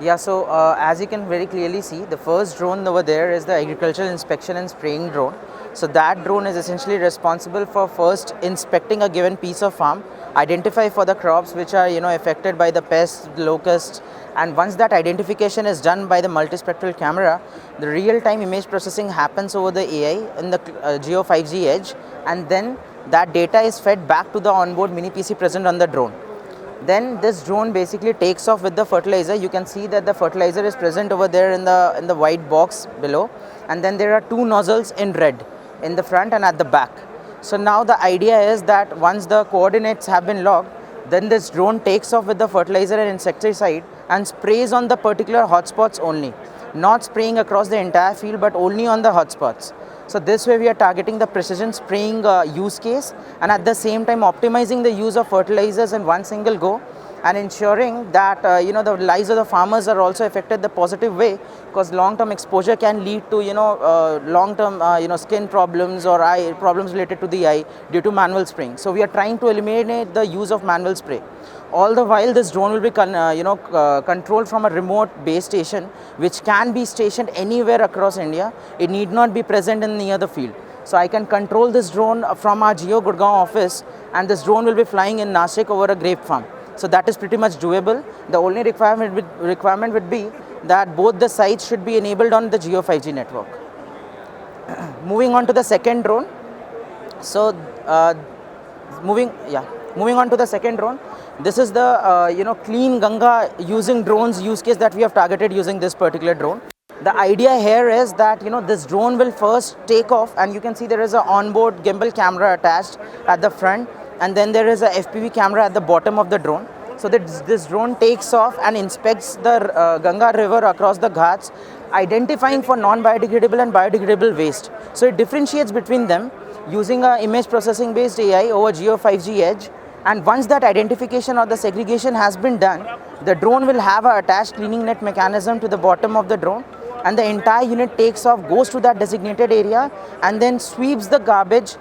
Yeah, so as you can very clearly see, the first drone over there is the agricultural inspection and spraying drone. So that drone is essentially responsible for first inspecting a given piece of farm, identify for the crops which are affected by the pests, locusts, and once that identification is done by the multispectral camera, the real-time image processing happens over the AI in the Jio 5G Edge, and then that data is fed back to the onboard mini PC present on the drone. Then this drone basically takes off with the fertilizer. You can see that the fertilizer is present over there in the white box below, and then there are two nozzles in red in the front and at the back. So now the idea is that once the coordinates have been logged, then this drone takes off with the fertilizer and insecticide and sprays on the particular hotspots only, not spraying across the entire field but only on the hotspots. So this way we are targeting the precision spraying use case, and at the same time optimizing the use of fertilizers in one single go, and ensuring that the lives of the farmers are also affected the positive way, because long-term exposure can lead to long-term skin problems or eye problems related to the eye due to manual spraying. So we are trying to eliminate the use of manual spray. All the while this drone will be controlled from a remote base station which can be stationed anywhere across India. It need not be present in near the field. So I can control this drone from our Jio Gurgaon office, and this drone will be flying in Nashik over a grape farm. So that is pretty much doable. The only requirement would be that both the sites should be enabled on the Jio 5G network. Moving on to the second drone. So moving on to the second drone. This is the clean Ganga using drones use case that we have targeted using this particular drone. The idea here is that this drone will first take off, and you can see there is an onboard gimbal camera attached at the front, and then there is a FPV camera at the bottom of the drone. So this drone takes off and inspects the Ganga river across the ghats, identifying for non-biodegradable and biodegradable waste. So it differentiates between them using a image processing based AI over Jio 5G Edge. And once that identification or the segregation has been done, the drone will have an attached cleaning net mechanism to the bottom of the drone, and the entire unit takes off, goes to that designated area, and then sweeps the garbage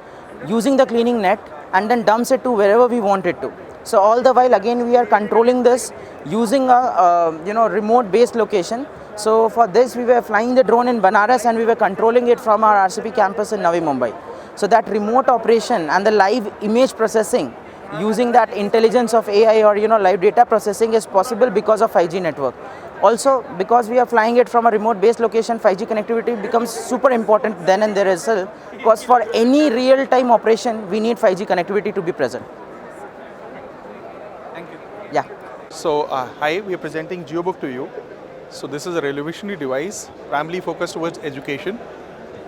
using the cleaning net, and then dumps it to wherever we want it to. So all the while again we are controlling this using a remote based location. So for this we were flying the drone in Banaras, and we were controlling it from our RCP campus in Navi Mumbai. So that remote operation and the live image processing using that intelligence of AI or live data processing is possible because of 5G network. Also, because we are flying it from a remote based location, 5G connectivity becomes super important then and there as well, because for any real time operation we need 5G connectivity to be present. Thank you. Yeah. So hi, we are presenting JioBook to you. So this is a revolutionary device primarily focused towards education.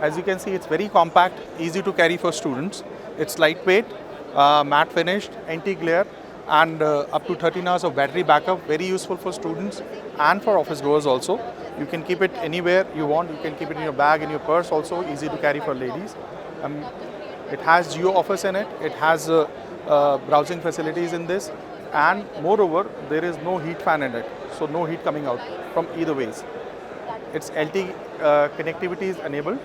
As you can see, it's very compact, easy to carry for students. It's lightweight, matte finished, anti-glare, and up to 13 hours of battery backup. Very useful for students and for office goers also. You can keep it anywhere you want. You can keep it in your bag, in your purse also. Easy to carry for ladies. It has Jio Office in it. It has browsing facilities in this, and moreover, there is no heat fan in it. So no heat coming out from either ways. Its LTE connectivity is enabled.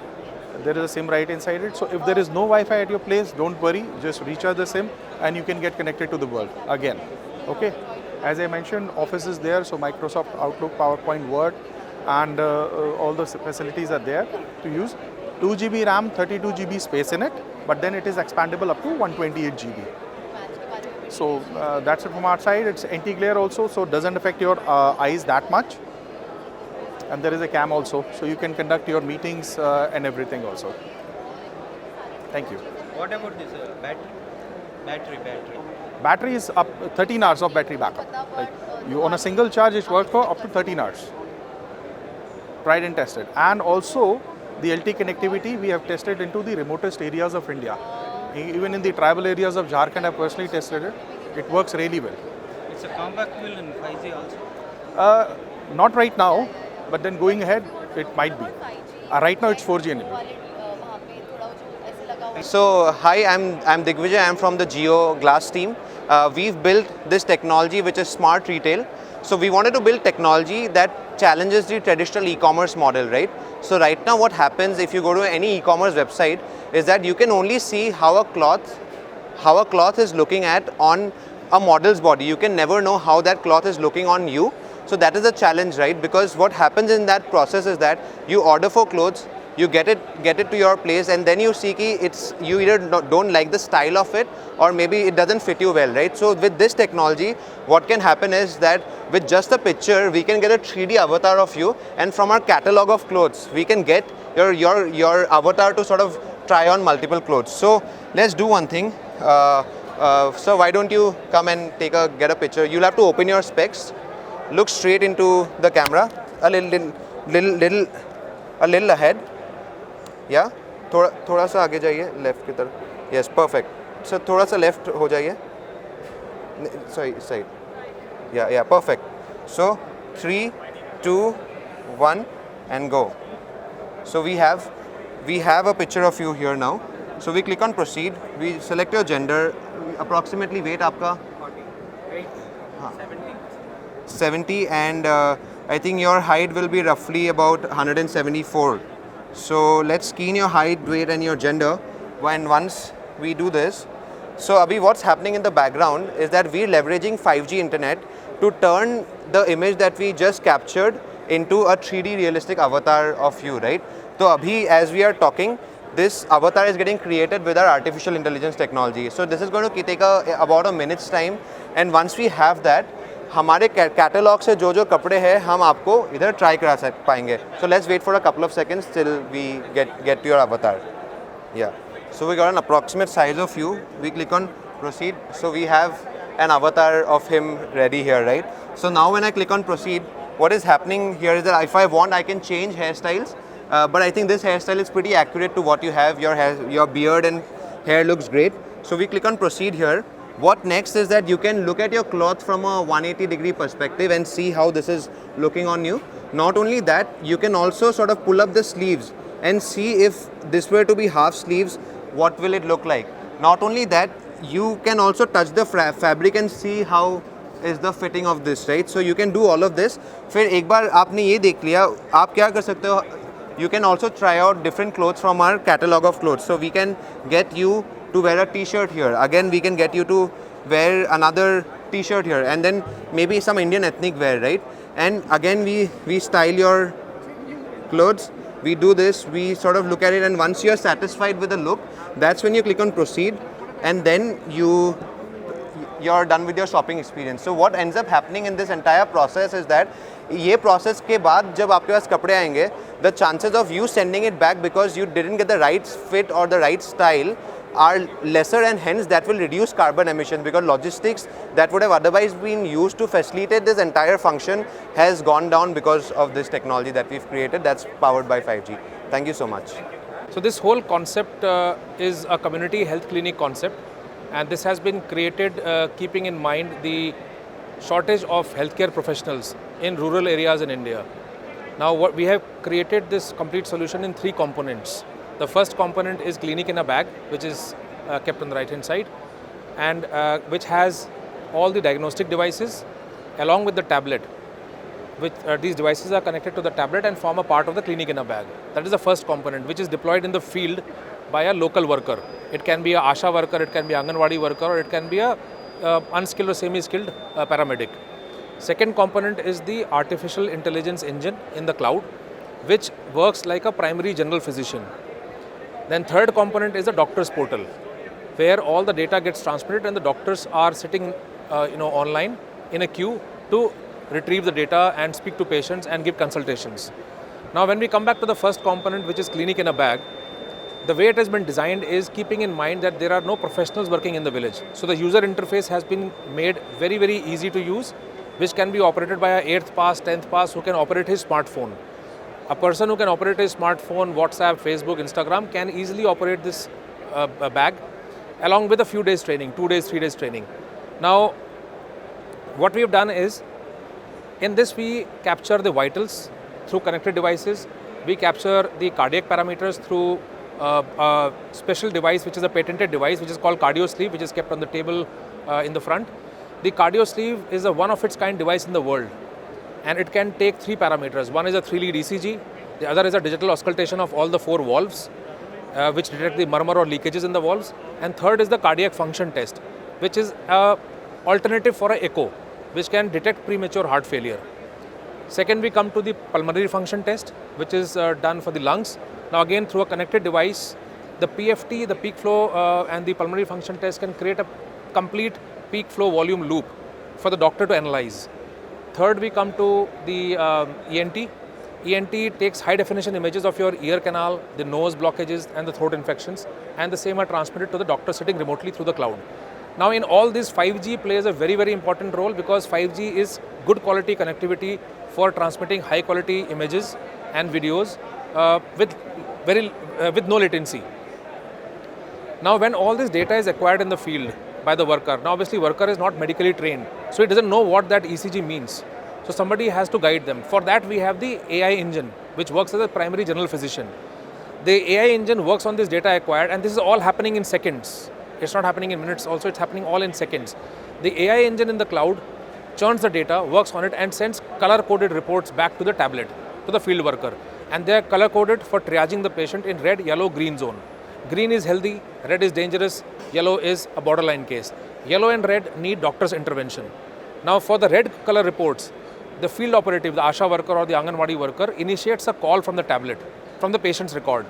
There is a SIM right inside it. So if there is no Wi-Fi at your place, don't worry. Just recharge the SIM and you can get connected to the world again. Okay. As I mentioned, Office is there. So Microsoft Outlook, PowerPoint, Word, and all the facilities are there to use. 2 GB RAM, 32 GB space in it, but then it is expandable up to 128 GB. So that's it from our side. It's anti-glare also, so it doesn't affect your eyes that much. And there is a cam also, so you can conduct your meetings and everything also. Thank you. What about this battery? Battery is up 13 hours of battery backup. Like you on a single charge, it works for up to 13 hours. Tried and tested. And also the LTE connectivity we have tested into the remotest areas of India. Even in the tribal areas of Jharkhand, I personally tested it. It works really well. It's a compatible in 5G also? Not right now, but then going ahead, it might be. Right now, it's 4G enabled. So, hi, I'm Digvijay. I'm from the Jio Glass team. We've built this technology which is smart retail. So, we wanted to build technology that challenges the traditional e-commerce model, right? So, right now, what happens if you go to any e-commerce website is that you can only see how a cloth is looking at on a model's body. You can never know how that cloth is looking on you. So that is a challenge, right? Because what happens in that process is that you order for clothes, you get it to your place, and then you see you either don't like the style of it, or maybe it doesn't fit you well, right? So with this technology, what can happen is that with just a picture, we can get a 3D avatar of you, and from our catalog of clothes, we can get your avatar to sort of try on multiple clothes. So let's do one thing. So why don't you come and get a picture? You'll have to open your specs, look straight into the camera, a little ahead. Yeah, थोड़ा सा आगे जाइए, left की तरफ. Yes, perfect. So थोड़ा सा left हो जाइए. Sorry, side. Yeah, perfect. So 3, 2, 1, and go. So we have a picture of you here now. So we click on proceed. We select your gender. Approximately weight आपका 70, and I think your height will be roughly about 174. So let's key in your height, weight, and your gender. Once we do this, so Abhi, what's happening in the background is that we're leveraging 5G internet to turn the image that we just captured into a 3D realistic avatar of you, right? So Abhi, as we are talking, this avatar is getting created with our artificial intelligence technology. So this is going to take about a minute's time, and once we have that, हमारे catalogue से जो कपड़े हैं हम आपको इधर try करा पाएंगे. So let's wait for a couple of seconds till we get to your avatar. Yeah. So we got an approximate size of you. We click on proceed. So we have an avatar of him ready here, right? So now when I click on proceed, what is happening here is that if I want, I can change hairstyles. But I think this hairstyle is pretty accurate to what you have. Your beard and hair looks great. So we click on proceed here. What next is that you can look at your cloth from a 180-degree perspective and see how this is looking on you. Not only that, you can also sort of pull up the sleeves and see if this were to be half sleeves, what will it look like. Not only that, you can also touch the fabric and see how is the fitting of this, right? So you can do all of this. फिर एक बार आपने ये देख लिया, आप क्या कर सकते हो? You can also try out different clothes from our catalog of clothes. So we can get you to wear a t-shirt here. Again, we can get you to wear another t-shirt here, and then maybe some Indian ethnic wear, right? And again, we style your clothes. We do this, we sort of look at it, and once you're satisfied with the look, that's when you click on proceed, and then you're done with your shopping experience. So what ends up happening in this entire process is that ये process के बाद जब आपके पास कपड़े आएंगे, the chances of you sending it back because you didn't get the right fit or the right style are lesser, and hence that will reduce carbon emissions, because logistics that would have otherwise been used to facilitate this entire function has gone down because of this technology that we've created that's powered by 5G. Thank you so much. So this whole concept is a community health clinic concept, and this has been created keeping in mind the shortage of healthcare professionals in rural areas in India. Now what we have created this complete solution in 3 components. The first component is clinic in a bag, which is kept on the right hand side, and which has all the diagnostic devices along with the tablet, which these devices are connected to the tablet and form a part of the clinic in a bag. That is the first component, which is deployed in the field by a local worker. It can be a ASHA worker, it can be an Anganwadi worker, or it can be a unskilled or semi-skilled paramedic. Second component is the artificial intelligence engine in the cloud, which works like a primary general physician. Then third component is the doctor's portal, where all the data gets transmitted and the doctors are sitting online in a queue to retrieve the data and speak to patients and give consultations. Now when we come back to the first component, which is clinic in a bag, the way it has been designed is keeping in mind that there are no professionals working in the village. So the user interface has been made very, very easy to use, which can be operated by a 8th pass, 10th pass who can operate his smartphone. A person who can operate his smartphone, WhatsApp, Facebook, Instagram can easily operate this bag along with a few days training, 2 days, 3 days training. Now, what we have done is, in this we capture the vitals through connected devices. We capture the cardiac parameters through a special device, which is a patented device, which is called cardio sleeve, which is kept on the table in the front. The cardio sleeve is a one of its kind device in the world, and it can take 3 parameters. One is a 3-lead ECG, the other is a digital auscultation of all the 4 valves, which detect the murmur or leakages in the valves, and third is the cardiac function test, which is an alternative for an echo, which can detect premature heart failure. Second, we come to the pulmonary function test, which is done for the lungs. Now again, through a connected device, the PFT, the peak flow and the pulmonary function test can create a complete peak flow volume loop for the doctor to analyze. Third, we come to the ENT. ENT takes high definition images of your ear canal, the nose blockages and the throat infections, and the same are transmitted to the doctor sitting remotely through the cloud. Now in all this, 5G plays a very, very important role because 5G is good quality connectivity for transmitting high quality images and videos with no latency. Now when all this data is acquired in the field by the worker, now obviously worker is not medically trained, so he doesn't know what that ECG means. So somebody has to guide them. For that we have the AI engine, which works as a primary general physician. The AI engine works on this data acquired, and this is all happening in seconds. It's not happening in minutes also, it's happening all in seconds. The AI engine in the cloud churns the data, works on it and sends color-coded reports back to the tablet, to the field worker. And they are color-coded for triaging the patient in red, yellow, green zone. Green is healthy, red is dangerous, yellow is a borderline case. Yellow and red need doctor's intervention. Now for the red color reports, the field operative, the ASHA worker or the Anganwadi worker initiates a call from the tablet, from the patient's record.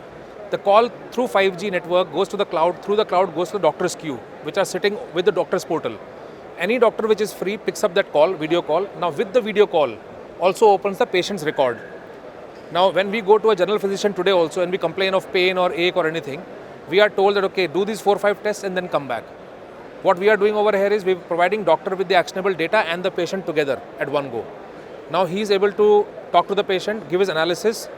The call through 5G network goes to the cloud, through the cloud goes to the doctor's queue, which are sitting with the doctor's portal. Any doctor which is free picks up that call, video call. Now with the video call, also opens the patient's record. Now when we go to a general physician today also and we complain of pain or ache or anything, we are told that okay, do these 4 or 5 tests and then come back. What we are doing over here is we are providing doctor with the actionable data and the patient together at one go. Now he is able to talk to the patient, give his analysis.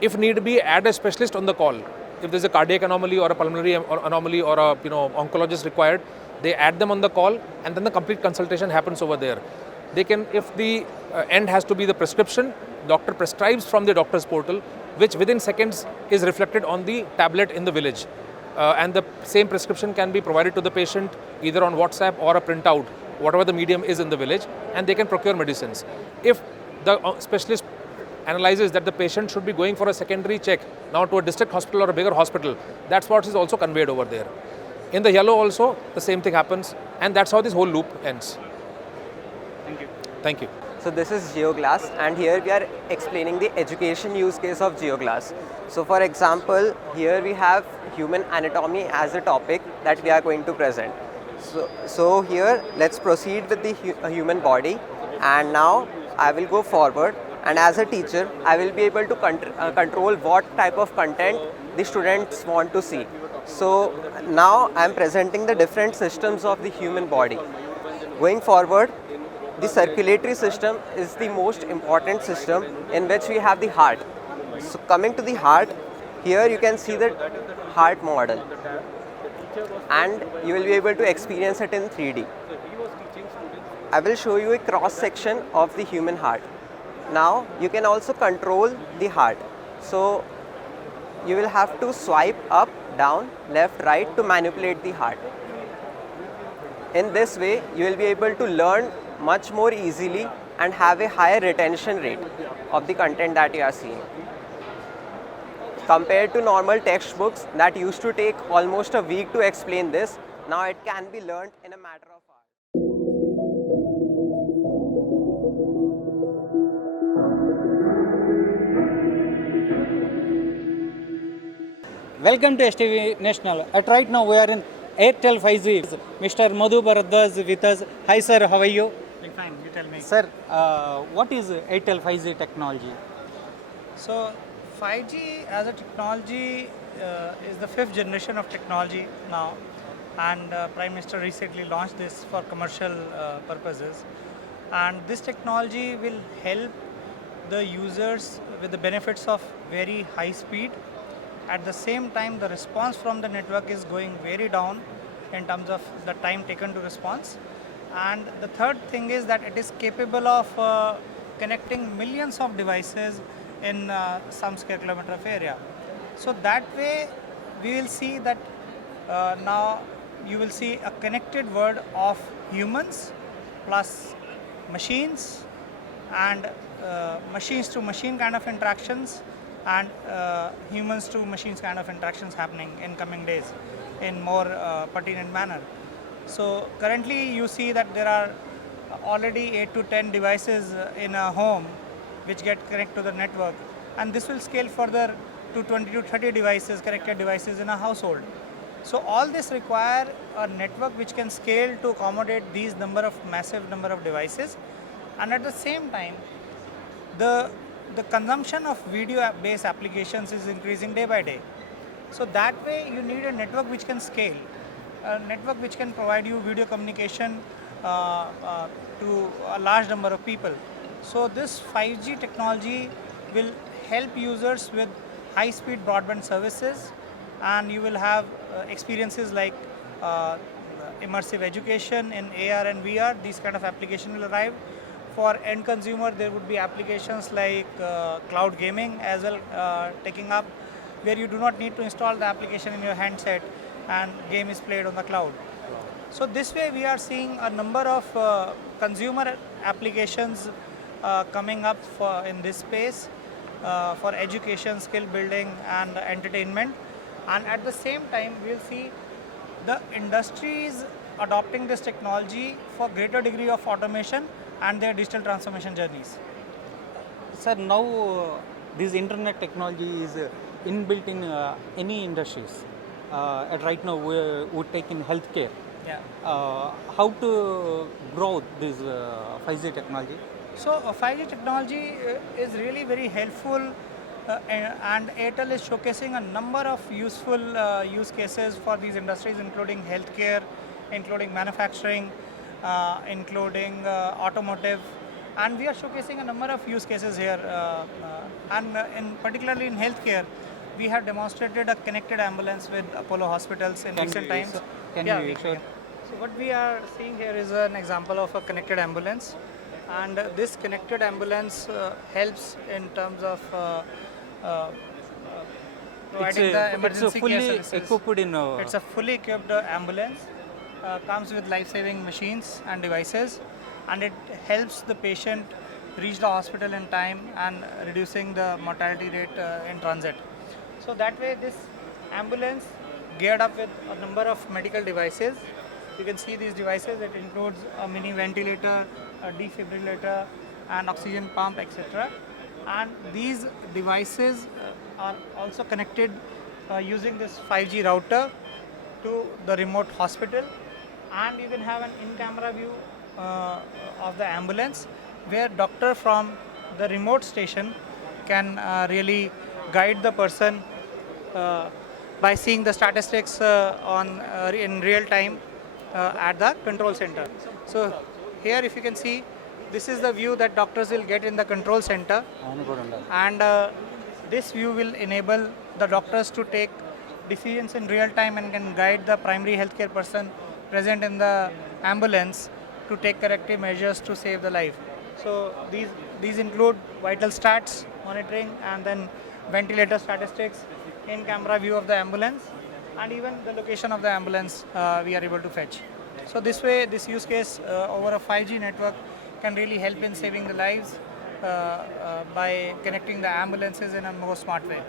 If need be, add a specialist on the call. If there's a cardiac anomaly or a pulmonary anomaly or a oncologist required, they add them on the call and then the complete consultation happens over there. They can, if the end has to be the prescription, doctor prescribes from the doctor's portal, which within seconds is reflected on the tablet in the village. And the same prescription can be provided to the patient either on WhatsApp or a printout, whatever the medium is in the village, and they can procure medicines. If the specialist analyzes that the patient should be going for a secondary check now to a district hospital or a bigger hospital, that's what is also conveyed over there. In the yellow also, the same thing happens, and that's how this whole loop ends. Thank you. Thank you. So this is GeoGlass, and here we are explaining the education use case of GeoGlass. So for example, here we have human anatomy as a topic that we are going to present. So here let's proceed with the human body, and now I will go forward, and as a teacher I will be able to control what type of content the students want to see. So now I am presenting the different systems of the human body. Going forward, the circulatory system is the most important system, in which we have the heart. So coming to the heart, here you can see the heart model, and you will be able to experience it in 3D. I will show you a cross section of the human heart. Now you can also control the heart. So you will have to swipe up, down, left, right to manipulate the heart. In this way, you will be able to learn much more easily and have a higher retention rate of the content that you are seeing. Compared to normal textbooks that used to take almost a week to explain this, now it can be learned in a matter of hours. Welcome to STV National. At right now we are in Airtel 5G. Mr. Madhu Bharadwaj with us. Hi sir, how are you? Fine, you tell me. Sir, what is Airtel 5G technology? So 5G as a technology is the 5th generation of technology now, and Prime Minister recently launched this for commercial purposes. And this technology will help the users with the benefits of very high speed. At the same time, the response from the network is going very down in terms of the time taken to response. And the third thing is that it is capable of connecting millions of devices in some square kilometer of area. So that way we will see that now you will see a connected world of humans plus machines and machines to machine kind of interactions, and humans to machines kind of interactions happening in coming days in more pertinent manner. So currently you see that there are already 8 to 10 devices in a home which get connected to the network, and this will scale further to 20 to 30 devices, connected devices in a household. So all this require a network which can scale to accommodate these massive number of devices, and at the same time, the consumption of video based applications is increasing day by day. So that way you need a network which can scale, a network which can provide you video communication to a large number of people. So this 5G technology will help users with high speed broadband services, and you will have experiences like immersive education in AR and VR. These kind of application will arrive. For end consumer, there would be applications like cloud gaming as well taking up, where you do not need to install the application in your handset and game is played on the cloud. So this way we are seeing a number of consumer applications coming up in this space for education, skill building and entertainment. And at the same time we'll see the industries adopting this technology for greater degree of automation and their digital transformation journeys. Sir, now this internet technology is inbuilt in any industries. Right now we take in healthcare. Yeah. How to grow this 5G technology? So 5G technology is really very helpful, and Airtel is showcasing a number of useful use cases for these industries, including healthcare, including manufacturing, including automotive, and we are showcasing a number of use cases here. And particularly in healthcare, we have demonstrated a connected ambulance with Apollo hospitals in recent times. Can Yeah, you show? So what we are seeing here is an example of a connected ambulance, and this connected ambulance helps in terms of providing the emergency care fully services. equipped in. It's a fully equipped ambulance, comes with life-saving machines and devices, and it helps the patient reach the hospital in time and reducing the mortality rate in transit. So that way this ambulance geared up with a number of medical devices. You can see these devices. It includes a mini ventilator, a defibrillator, an oxygen pump, etc. And these devices are also connected using this 5G router to the remote hospital, and you can have an in-camera view of the ambulance, where doctor from the remote station can really guide the person by seeing the statistics in real time at the control center. So here, if you can see, this is the view that doctors will get in the control center, and this view will enable the doctors to take decisions in real time and can guide the primary healthcare person present in the ambulance to take corrective measures to save the life. So these include vital stats monitoring, and then ventilator statistics, in-camera view of the ambulance, and even the location of the ambulance we are able to fetch. So this way, this use case over a 5G network can really help in saving the lives by connecting the ambulances in a more smart way.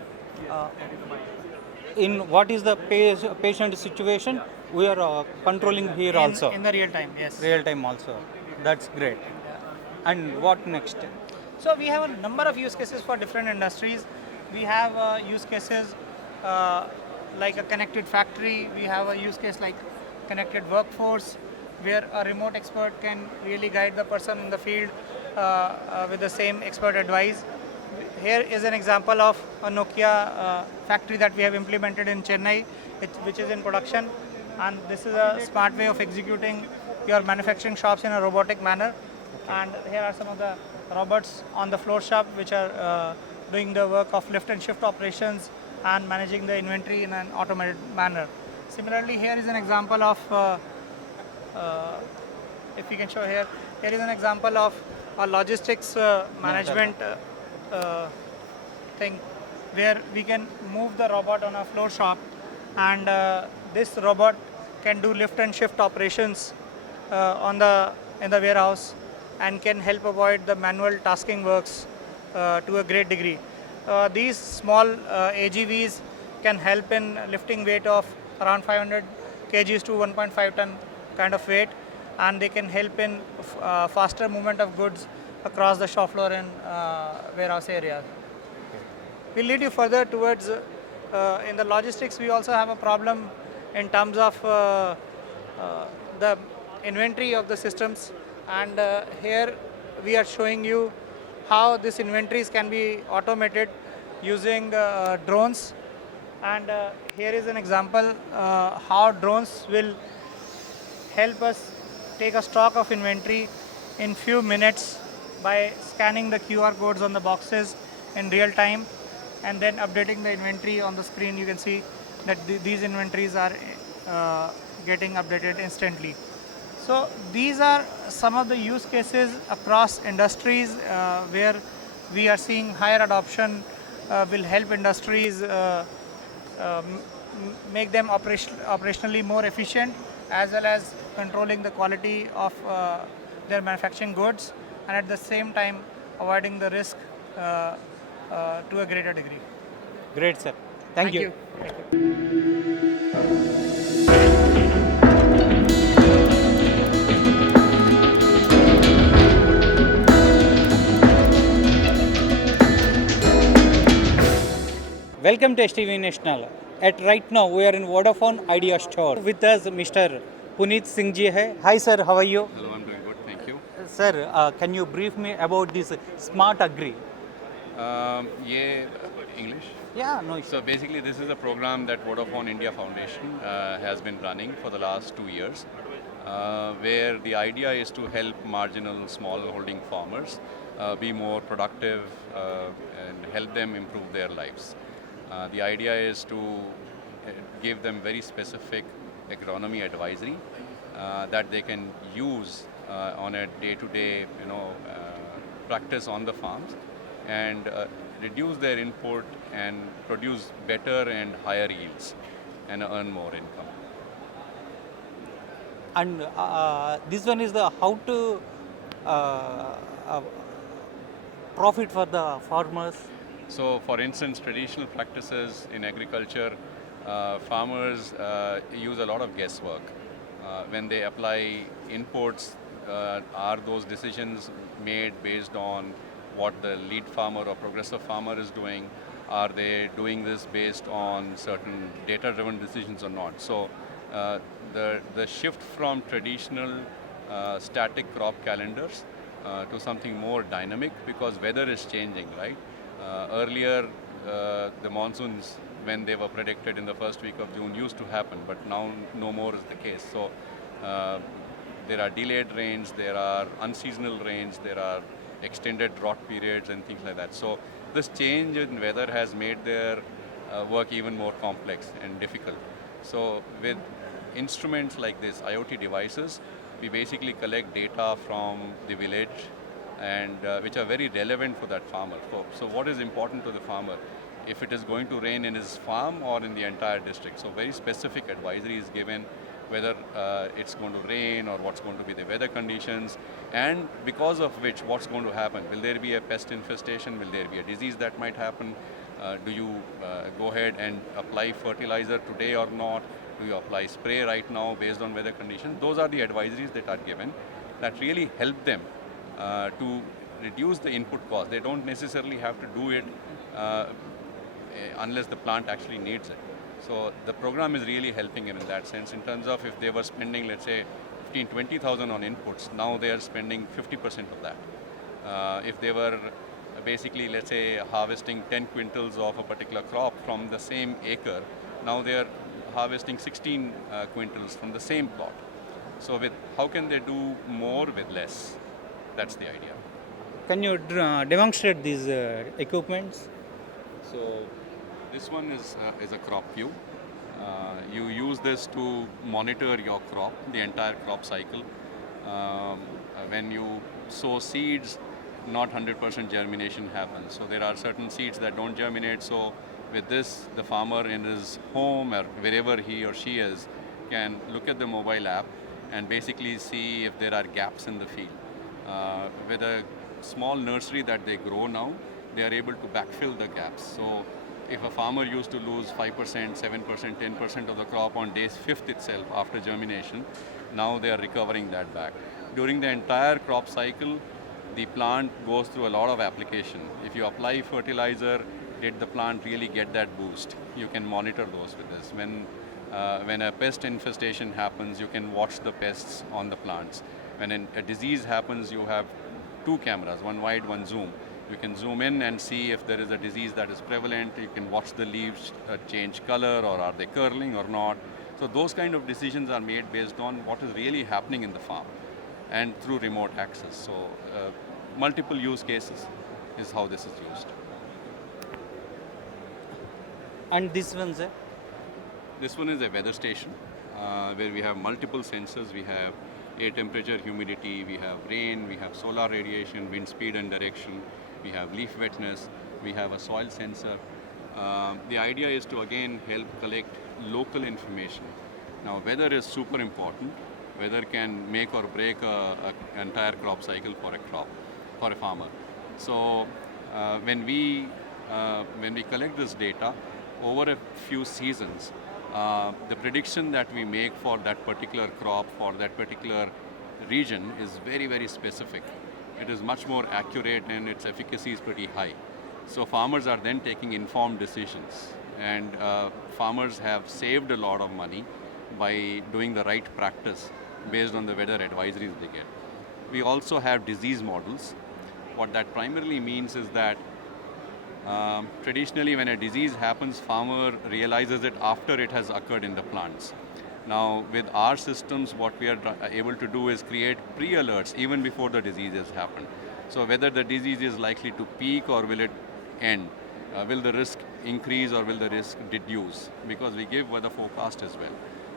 In what is the patient situation, we are controlling here also. In the real time, yes. Real time also. That's great. And what next? So we have a number of use cases for different industries. We have use cases like a connected factory. We have a use case like connected workforce, where a remote expert can really guide the person in the field with the same expert advice. Here is an example of a Nokia factory that we have implemented in Chennai, which is in production. And this is a smart way of executing your manufacturing shops in a robotic manner. And here are some of the robots on the floor shop, which are doing the work of lift and shift operations and managing the inventory in an automated manner. Similarly, here is an example of, if you can show here, here is an example of a logistics management thing, where we can move the robot on a floor shop, and this robot can do lift and shift operations in the warehouse, and can help avoid the manual tasking works to a great degree. These small AGVs can help in lifting weight of around 500 kgs to 1.5 ton kind of weight, and they can help in faster movement of goods across the shop floor and warehouse area. We'll lead you further towards in the logistics. We also have a problem in terms of the inventory of the systems, and here we are showing you how these inventories can be automated using drones. And here is an example how drones will help us take a stock of inventory in few minutes by scanning the QR codes on the boxes in real time and then updating the inventory on the screen. You can see that these inventories are getting updated instantly. So these are some of the use cases across industries where we are seeing higher adoption will help industries make them operationally more efficient, as well as controlling the quality of their manufacturing goods, and at the same time avoiding the risk to a greater degree. Great, sir. Thank you. Welcome to STV National. At right now, we are in Vodafone Idea Store. With us, Mr. Puneet Singh ji hai. Hi, sir. How are you? Hello, I'm doing good, thank you. Sir, can you brief me about this Smart Agri? English. Yeah, no issue. So basically, this is a program that Vodafone India Foundation has been running for the last 2 years, where the idea is to help marginal small holding farmers be more productive and help them improve their lives. The idea is to give them very specific agronomy advisory that they can use on a day-to-day, practice on the farms, and reduce their input and produce better and higher yields and earn more income. And this one is the how to profit for the farmers. So, for instance, traditional practices in agriculture, farmers use a lot of guesswork. When they apply inputs, are those decisions made based on what the lead farmer or progressive farmer is doing? Are they doing this based on certain data-driven decisions or not? So, the shift from traditional static crop calendars to something more dynamic, because weather is changing, right? Earlier, the monsoons, when they were predicted in the first week of June, used to happen, but now no more is the case. So there are delayed rains, there are unseasonal rains, there are extended drought periods and things like that. So this change in weather has made their work even more complex and difficult. So with instruments like this, IoT devices, we basically collect data from the village, and which are very relevant for that farmer. So what is important to the farmer? If it is going to rain in his farm or in the entire district. So very specific advisory is given, whether it's going to rain or what's going to be the weather conditions, and because of which what's going to happen. Will there be a pest infestation? Will there be a disease that might happen? Do you go ahead and apply fertilizer today or not? Do you apply spray right now based on weather conditions? Those are the advisories that are given that really help them to reduce the input cost. They don't necessarily have to do it unless the plant actually needs it. So the program is really helping them in that sense, in terms of if they were spending, let's say, 15,000-20,000 on inputs, now they are spending 50% of that. If they were basically, let's say, harvesting 10 quintals of a particular crop from the same acre, now they are harvesting 16 quintals from the same plot. So with how can they do more with less? That's the idea. Can you demonstrate these equipments? So this one is a crop view. You use this to monitor your crop, the entire crop cycle. When you sow seeds, not 100% germination happens. So there are certain seeds that don't germinate. So with this, the farmer in his home or wherever he or she is can look at the mobile app and basically see if there are gaps in the field. With a small nursery that they grow now, they are able to backfill the gaps. So if a farmer used to lose 5%, 7%, 10% of the crop on day 5th itself after germination, now they are recovering that back. During the entire crop cycle, the plant goes through a lot of application. If you apply fertilizer, did the plant really get that boost? You can monitor those with this. When a pest infestation happens, you can watch the pests on the plants. When a disease happens, you have two cameras, one wide, one zoom. You can zoom in and see if there is a disease that is prevalent. You can watch the leaves change color, or are they curling or not. So those kind of decisions are made based on what is really happening in the farm and through remote access. So multiple use cases is how this is used. And this one, sir? This one is a weather station where we have multiple sensors. We have air temperature, humidity, we have rain, we have solar radiation, wind speed and direction, we have leaf wetness, we have a soil sensor. The idea is to again help collect local information. Now weather is super important. Weather can make or break an entire crop cycle for a crop, for a farmer. So when we collect this data over a few seasons, the prediction that we make for that particular crop, for that particular region is very, very specific. It is much more accurate and its efficacy is pretty high. So farmers are then taking informed decisions, and farmers have saved a lot of money by doing the right practice based on the weather advisories they get. We also have disease models. What that primarily means is that traditionally when a disease happens, farmer realizes it after it has occurred in the plants. Now with our systems, what we are able to do is create pre-alerts even before the disease has happened. So whether the disease is likely to peak or will it end, will the risk increase or will the risk reduce, because we give weather forecast as well.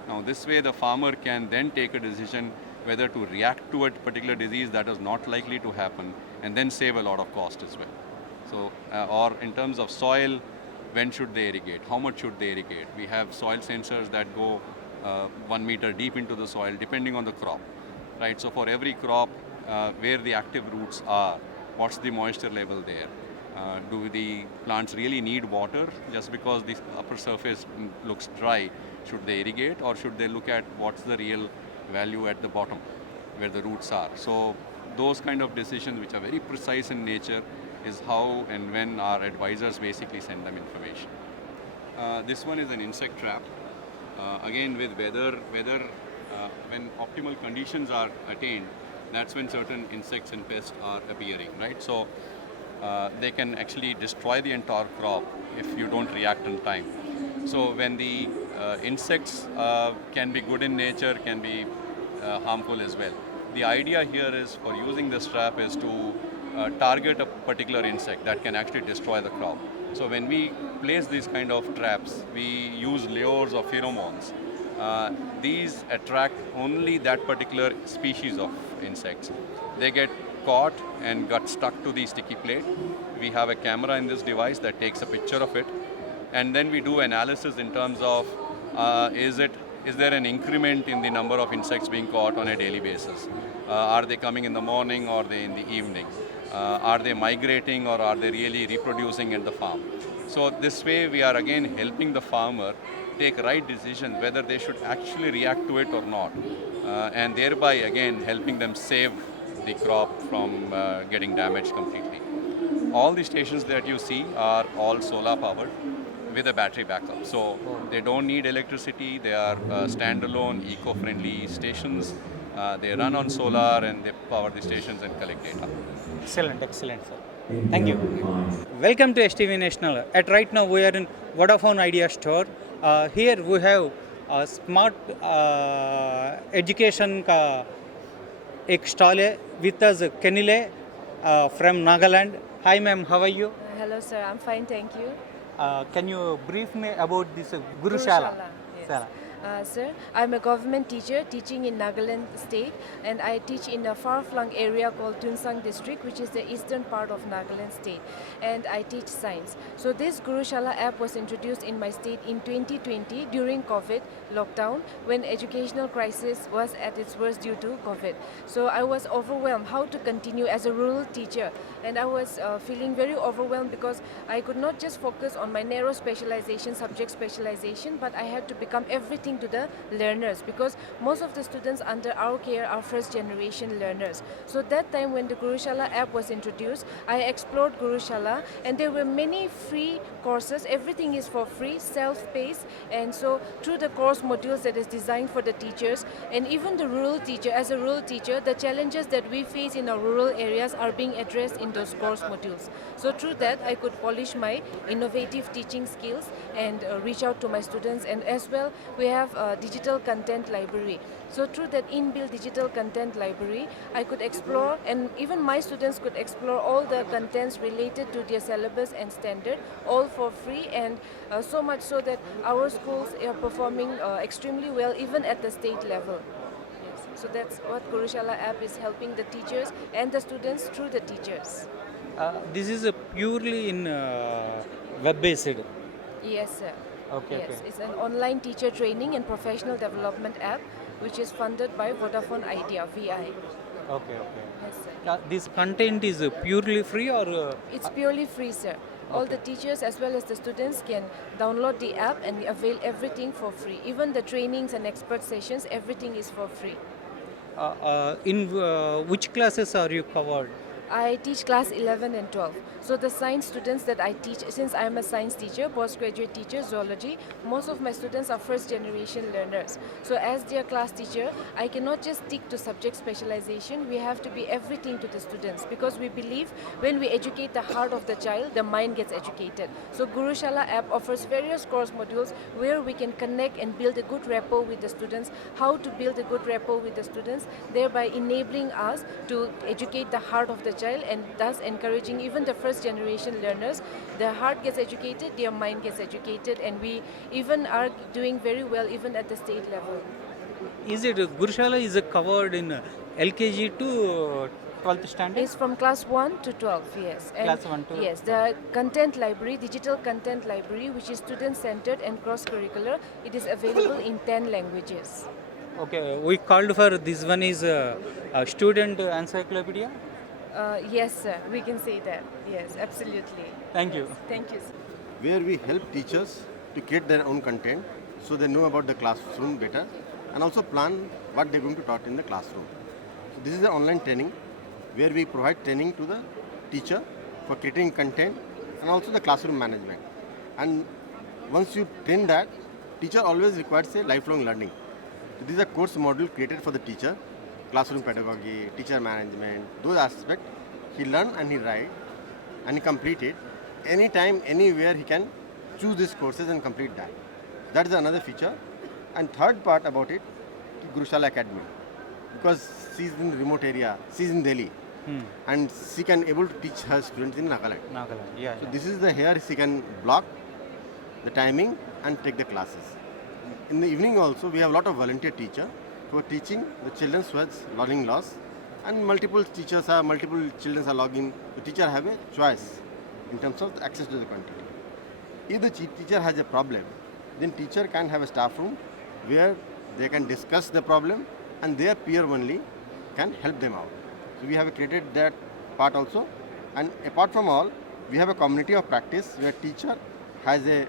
Now this way the farmer can then take a decision whether to react to a particular disease that is not likely to happen, and then save a lot of cost as well. So, or in terms of soil, when should they irrigate? How much should they irrigate? We have soil sensors that go 1 meter deep into the soil depending on the crop, right? So for every crop, where the active roots are, what's the moisture level there? Do the plants really need water just because the upper surface looks dry? Should they irrigate, or should they look at what's the real value at the bottom where the roots are? So those kind of decisions, which are very precise in nature, is how and when our advisors basically send them information. This one is an insect trap. Again, with weather, when optimal conditions are attained, that's when certain insects and pests are appearing, right? So they can actually destroy the entire crop if you don't react in time. So when the insects can be good in nature, can be harmful as well. The idea here is, for using this trap, is to target a particular insect that can actually destroy the crop. So when we place these kind of traps, we use lures or pheromones. These attract only that particular species of insects. They get caught and got stuck to the sticky plate. We have a camera in this device that takes a picture of it, and then we do analysis in terms of is there an increment in the number of insects being caught on a daily basis? Are they coming in the morning or are they in the evening? Are they migrating or are they really reproducing at the farm? So this way we are again helping the farmer take right decisions whether they should actually react to it or not, and thereby again helping them save the crop from getting damaged completely. All the stations that you see are all solar powered with a battery backup. So they don't need electricity, they are standalone, eco-friendly stations. They run on solar and they power the stations and collect data. Excellent, excellent, sir. Thank you. Welcome to STV National. At right now we are in Vodafone Idea Store. Here we have a smart education का एक stall है with us Kenile from Nagaland. Hi ma'am, how are you? Hello sir, I'm fine, thank you. Can you brief me about this Gurushala? Yes. Shala. Sir, I'm a government teacher teaching in Nagaland state, and I teach in a far-flung area called Tunsang district, which is the eastern part of Nagaland state, and I teach science. So this Gurushala app was introduced in my state in 2020 during COVID lockdown, when educational crisis was at its worst due to COVID. So I was overwhelmed how to continue as a rural teacher, and I was feeling very overwhelmed because I could not just focus on my narrow specialization, subject specialization, but I had to become everything everything to the learners, because most of the students under our care are first generation learners. So that time when the Gurushala app was introduced, I explored Gurushala, and there were many free courses. Everything is for free, self-paced, and so through the course modules that is designed for the teachers, and even the rural teacher, as a rural teacher, the challenges that we face in our rural areas are being addressed in those course modules. So through that, I could polish my innovative teaching skills and reach out to my students. And as well, we have a digital content library. So through that inbuilt digital content library, I could explore, and even my students could explore all the contents related to their syllabus and standard, all for free, and so much so that our schools are performing extremely well even at the state level. Yes. So that's what Gurushala app is helping the teachers and the students through the teachers. This is purely in web-based. Yes, sir. Okay, Yes, okay. it's an online teacher training and professional development app which is funded by Vodafone Idea, VI. Okay, okay. Yes, sir. This content is purely free or? It's purely free, sir. All the teachers as well as the students can download the app and avail everything for free. Even the trainings and expert sessions, everything is for free. In which classes are you covered? I teach class 11 and 12. So the science students that I teach, since I am a science teacher, postgraduate teacher, zoology, most of my students are first generation learners. So as their class teacher, I cannot just stick to subject specialization. We have to be everything to the students, because we believe when we educate the heart of the child, the mind gets educated. So Gurushala app offers various course modules where we can connect and build a good rapport with the students, how to build a good rapport with the students, thereby enabling us to educate the heart of the child, and thus encouraging even the first generation learners. Their heart gets educated, their mind gets educated, and we even are doing very well even at the state level. Is it Gurushala is covered in LKG to 12th standard? It's from class 1 to 12, yes. And Class 1 to yes, the content library, digital content library, which is student-centered and cross-curricular, it is available in 10 languages. Okay, we called for this one is a student encyclopedia. Yes, sir, we can say that. Yes, absolutely. Thank you. Thank you, sir. Where we help teachers to create their own content so they know about the classroom better and also plan what they're going to taught in the classroom. So this is an online training where we provide training to the teacher for creating content and also the classroom management. And once you train that, teacher always requires a lifelong learning. So this is a course module created for the teacher, classroom pedagogy, teacher management, those aspects. He learn and he write and he complete it. Anytime, anywhere he can choose these courses and complete that. That is another feature. And third part about it, Gurushala Academy. Because she's in the remote area, she's in Delhi. And she can able to teach her students in Nagaland. Nagaland, yeah. So this is the here she can block the timing and take the classes. In the evening also we have a lot of volunteer teacher who are teaching the children who has learning loss, and multiple children are logging. The teacher have a choice in terms of the access to the content. If the teacher has a problem, then teacher can have a staff room where they can discuss the problem and their peer only can help them out. So we have created that part also. And apart from all, we have a community of practice where teacher has a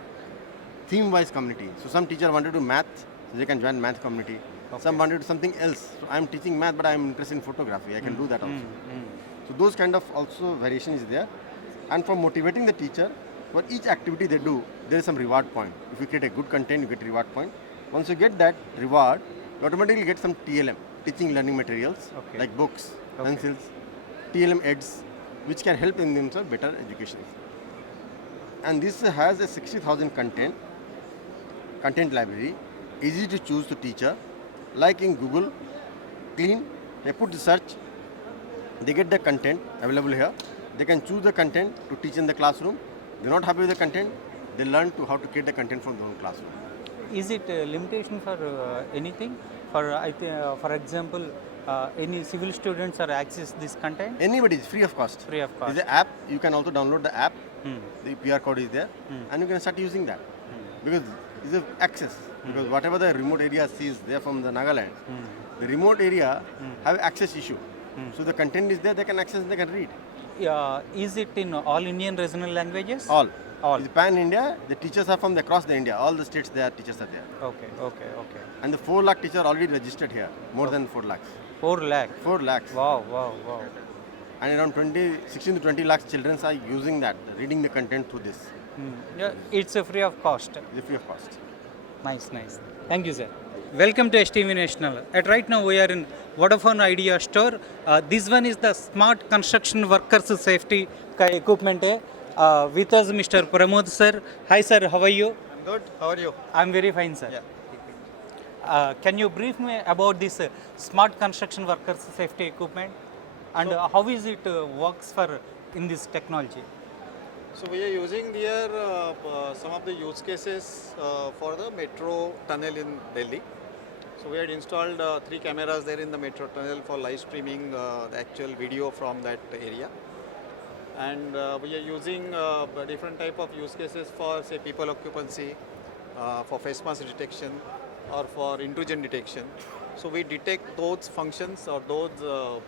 theme-wise community. So some teacher wanted to do math, so they can join math community. Okay. Some wanted to do something else. So I am teaching math, but I am interested in photography. I can do that also. So those kind of also variation is there. And for motivating the teacher, for each activity they do, there is some reward point. If you create a good content, you get reward point. Once you get that reward, you automatically get some TLM, teaching learning materials, Okay. like books, Okay. pencils, TLM aids, which can help in themselves better education. And this has a 60,000 content library, easy to choose to teacher, like in Google, clean, they put the search, they get the content available here, they can choose the content to teach in the classroom. They're not happy with the content, they learn to how to create the content from their own classroom. Is it a limitation for anything? For example, any civil students are access this content? Anybody, it's free of cost. Free of cost. There's an app, you can also download the app, the PR code is there, and you can start using that. Because it's a access, because whatever the remote area sees there from the Nagaland, the remote area have access issue. So the content is there, they can access and they can read. Is it in all Indian regional languages? All. All. It's pan India. The teachers are from across the India. All the states, their teachers are there. Okay. And the 4 lakh teachers are already registered here. More than 4 lakhs. 4 lakh. 4 lakhs. Wow. And around 16 to 20 lakhs children are using that, reading the content through this. Yeah, it's free of cost. It's free of cost. Nice. Thank you, sir. Welcome to STV National. Right now we are in Vodafone Idea store. This one is the smart construction workers safety equipment. With us, Mr. Pramod sir. Hi, sir. How are you? I'm good. How are you? I'm very fine, sir. Yeah. Can you brief me about this smart construction workers safety equipment and how is it works for in this technology? So we are using here some of the use cases for the metro tunnel in Delhi. So we had installed 3 cameras there in the metro tunnel for live streaming the actual video from that area. And we are using different type of use cases for say people occupancy, for face mask detection or for intrusion detection. So we detect those functions or those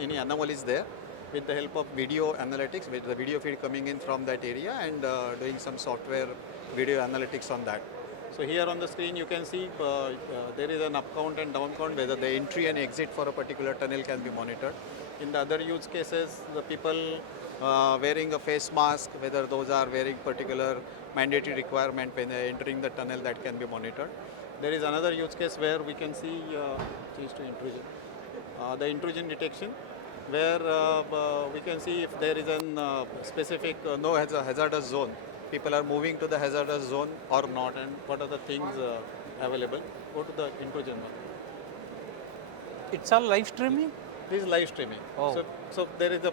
any anomalies there with the help of video analytics, with the video feed coming in from that area and doing some software video analytics on that. So here on the screen you can see there is an up count and down count whether the entry and exit for a particular tunnel can be monitored. In the other use cases, the people wearing a face mask, whether those are wearing particular mandatory requirement when they are entering the tunnel, that can be monitored. There is another use case where we can see the intrusion detection, where we can see if there is a specific no hazardous zone. People are moving to the hazardous zone or not, and what are the things available. Go to the intrusion one. It's all live streaming? This is live streaming. Oh. So there is a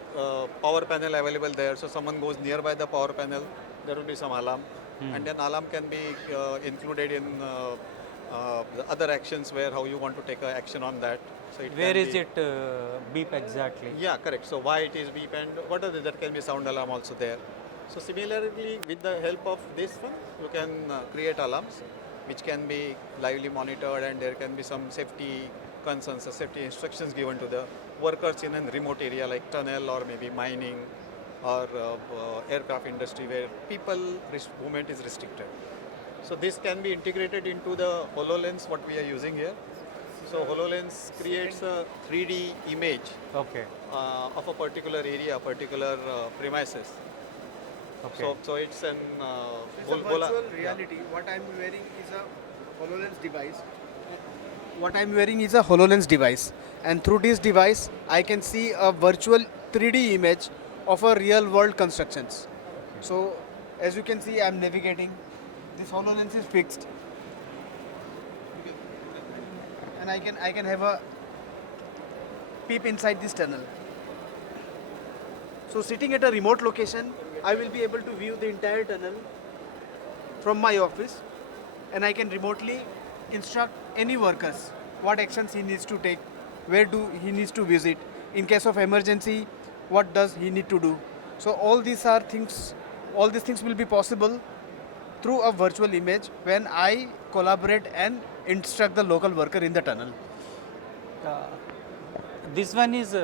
power panel available there. So someone goes nearby the power panel, there will be some alarm, and then alarm can be included in the other actions where how you want to take action on that. So Where is it beep exactly? Yeah, correct. So why it is beep and what are that can be sound alarm also there. So similarly, with the help of this one, you can create alarms which can be lively monitored, and there can be some safety concerns, safety instructions given to the workers in a remote area like tunnel or maybe mining or aircraft industry where people movement is restricted. So this can be integrated into the HoloLens what we are using here. So HoloLens creates a 3D image of a particular area, particular premises. Okay. So it's an it's a virtual reality. What I'm wearing is a HoloLens device. What I'm wearing is a HoloLens device, and through this device, I can see a virtual 3D image of a real-world constructions. So, as you can see, I'm navigating. This HoloLens is fixed, and I can have a peep inside this tunnel. So, sitting at a remote location, I will be able to view the entire tunnel from my office, and I can remotely instruct any workers what actions he needs to take, where do he needs to visit, in case of emergency, what does he need to do. So all these things will be possible through a virtual image when I collaborate and instruct the local worker in the tunnel. This one is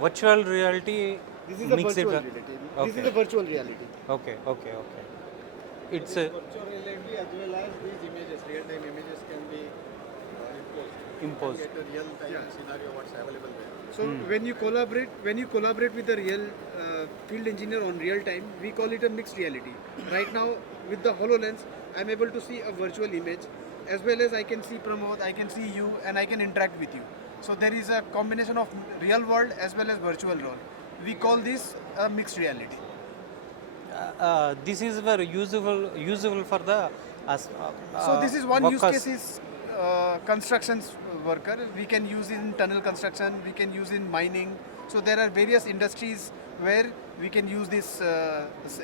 virtual reality. This is a mixed virtual with- reality. Okay. This is a virtual reality. Okay. It's virtual reality as well as these images, real-time images can be imposed. get a real-time scenario what's available there. So when you collaborate with the real field engineer on real time, we call it a mixed reality. Right now with the HoloLens, I'm able to see a virtual image as well as I can see Pramod, I can see you, and I can interact with you. So there is a combination of real world as well as virtual world. We call this a mixed reality. This is very usable for the So this is one use workers. case is constructions worker. We can use in tunnel construction, we can use in mining. So there are various industries where we can use these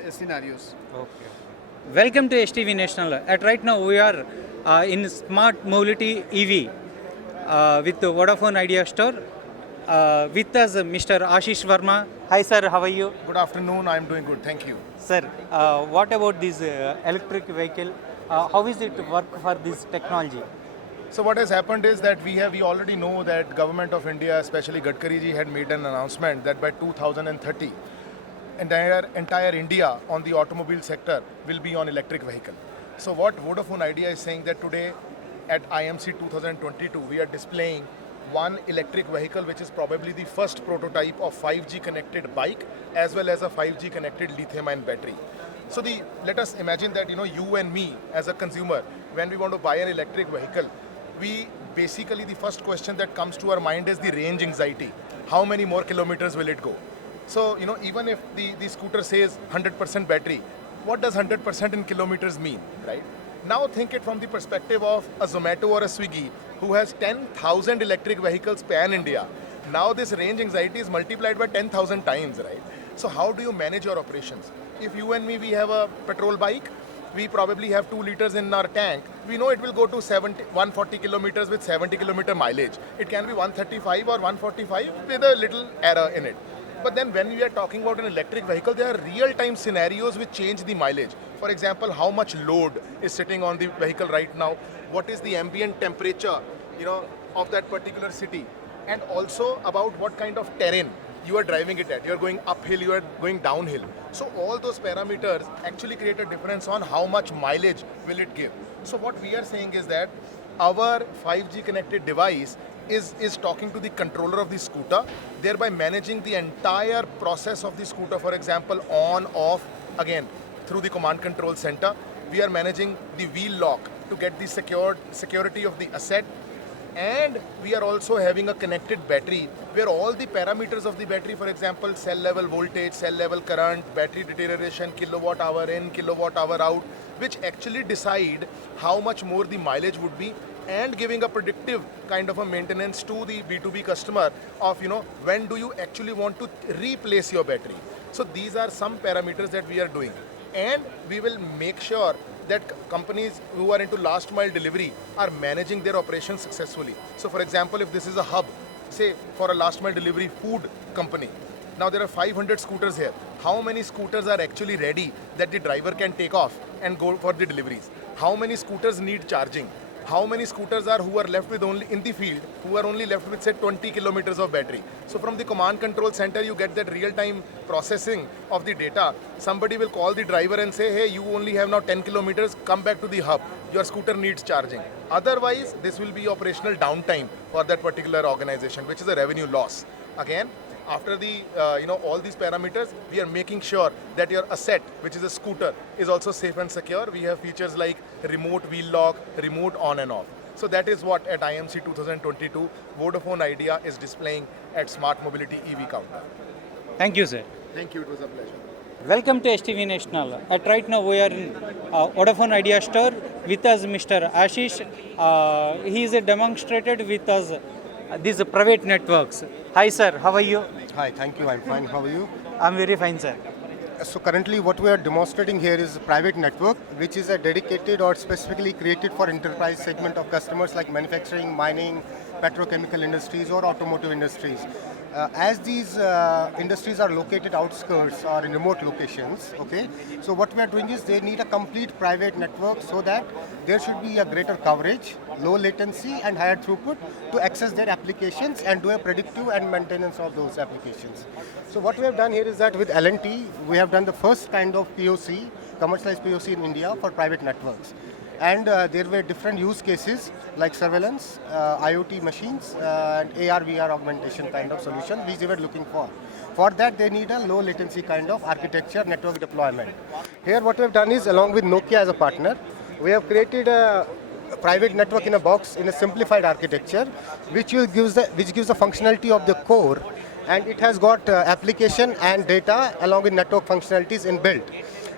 scenarios. Okay. Welcome to STV National. At right now we are in Smart Mobility EV with the Vodafone Idea Store. With us Mr. Ashish Verma. Hi sir, how are you? Good afternoon, I am doing good, thank you. Sir, what about this electric vehicle? How is it work for this technology? So what has happened is that we already know that Government of India, especially Gadkari ji, had made an announcement that by 2030, entire India on the automobile sector will be on electric vehicle. So what Vodafone Idea is saying that today at IMC 2022 we are displaying one electric vehicle which is probably the first prototype of 5G connected bike as well as a 5G connected lithium-ion battery. So let us imagine that you and me as a consumer, when we want to buy an electric vehicle, we basically the first question that comes to our mind is the range anxiety. How many more kilometers will it go? So even if the scooter says 100% battery, what does 100% in kilometers mean, right? Now think it from the perspective of a Zomato or a Swiggy who has 10,000 electric vehicles pan-India. Now this range anxiety is multiplied by 10,000 times, right? So how do you manage your operations? If you and me, we have a petrol bike, we probably have 2 liters in our tank. We know it will go to 140 kilometers with 70 kilometer mileage. It can be 135 or 145 with a little error in it. But then when we are talking about an electric vehicle, there are real-time scenarios which change the mileage. For example, how much load is sitting on the vehicle right now? What is the ambient temperature, of that particular city? And also about what kind of terrain you are driving it at. You are going uphill, you are going downhill. So all those parameters actually create a difference on how much mileage will it give. So what we are saying is that our 5G connected device is talking to the controller of the scooter, thereby managing the entire process of the scooter. For example, on, off, again, through the command control center. We are managing the wheel lock to get the security of the asset. And we are also having a connected battery where all the parameters of the battery, for example, cell level voltage, cell level current, battery deterioration, kilowatt hour in, kilowatt hour out, which actually decide how much more the mileage would be, and giving a predictive kind of a maintenance to the B2B customer of, when do you actually want to replace your battery. So these are some parameters that we are doing. And we will make sure that companies who are into last mile delivery are managing their operations successfully. So for example, if this is a hub, say for a last mile delivery food company, now there are 500 scooters here. How many scooters are actually ready that the driver can take off and go for the deliveries? How many scooters need charging? How many scooters are who are left with only in the field, who are only left with say 20 kilometers of battery? So from the command control center, you get that real-time processing of the data. Somebody will call the driver and say, hey, you only have now 10 kilometers, come back to the hub. Your scooter needs charging. Otherwise, this will be operational downtime for that particular organization, which is a revenue loss. Again, after the all these parameters, we are making sure that your asset, which is a scooter, is also safe and secure. We have features like remote wheel lock, remote on and off. So that is what at IMC 2022 Vodafone Idea is displaying at Smart Mobility EV Counter. Thank you, sir. Thank you, it was a pleasure. Welcome to STV National. At right now we are in Vodafone Idea store. With us Mr. Ashish. He is demonstrated with us these private networks. Hi sir, how are you? Hi, thank you. I'm fine. How are you? I'm very fine, sir. So currently what we are demonstrating here is a private network which is a dedicated or specifically created for enterprise segment of customers like manufacturing, mining, petrochemical industries or automotive industries. As these industries are located outskirts or in remote locations, okay, so what we are doing is they need a complete private network so that there should be a greater coverage, low latency and higher throughput to access their applications and do a predictive and maintenance of those applications. So what we have done here is that with L&T, we have done the first kind of POC, commercialized POC in India for private networks. And there were different use cases like surveillance, IoT machines, and AR/VR augmentation kind of solution which they were looking for. For that, they need a low latency kind of architecture network deployment. Here, what we have done is, along with Nokia as a partner, we have created a private network in a box in a simplified architecture, which gives the functionality of the core, and it has got application and data along with network functionalities inbuilt,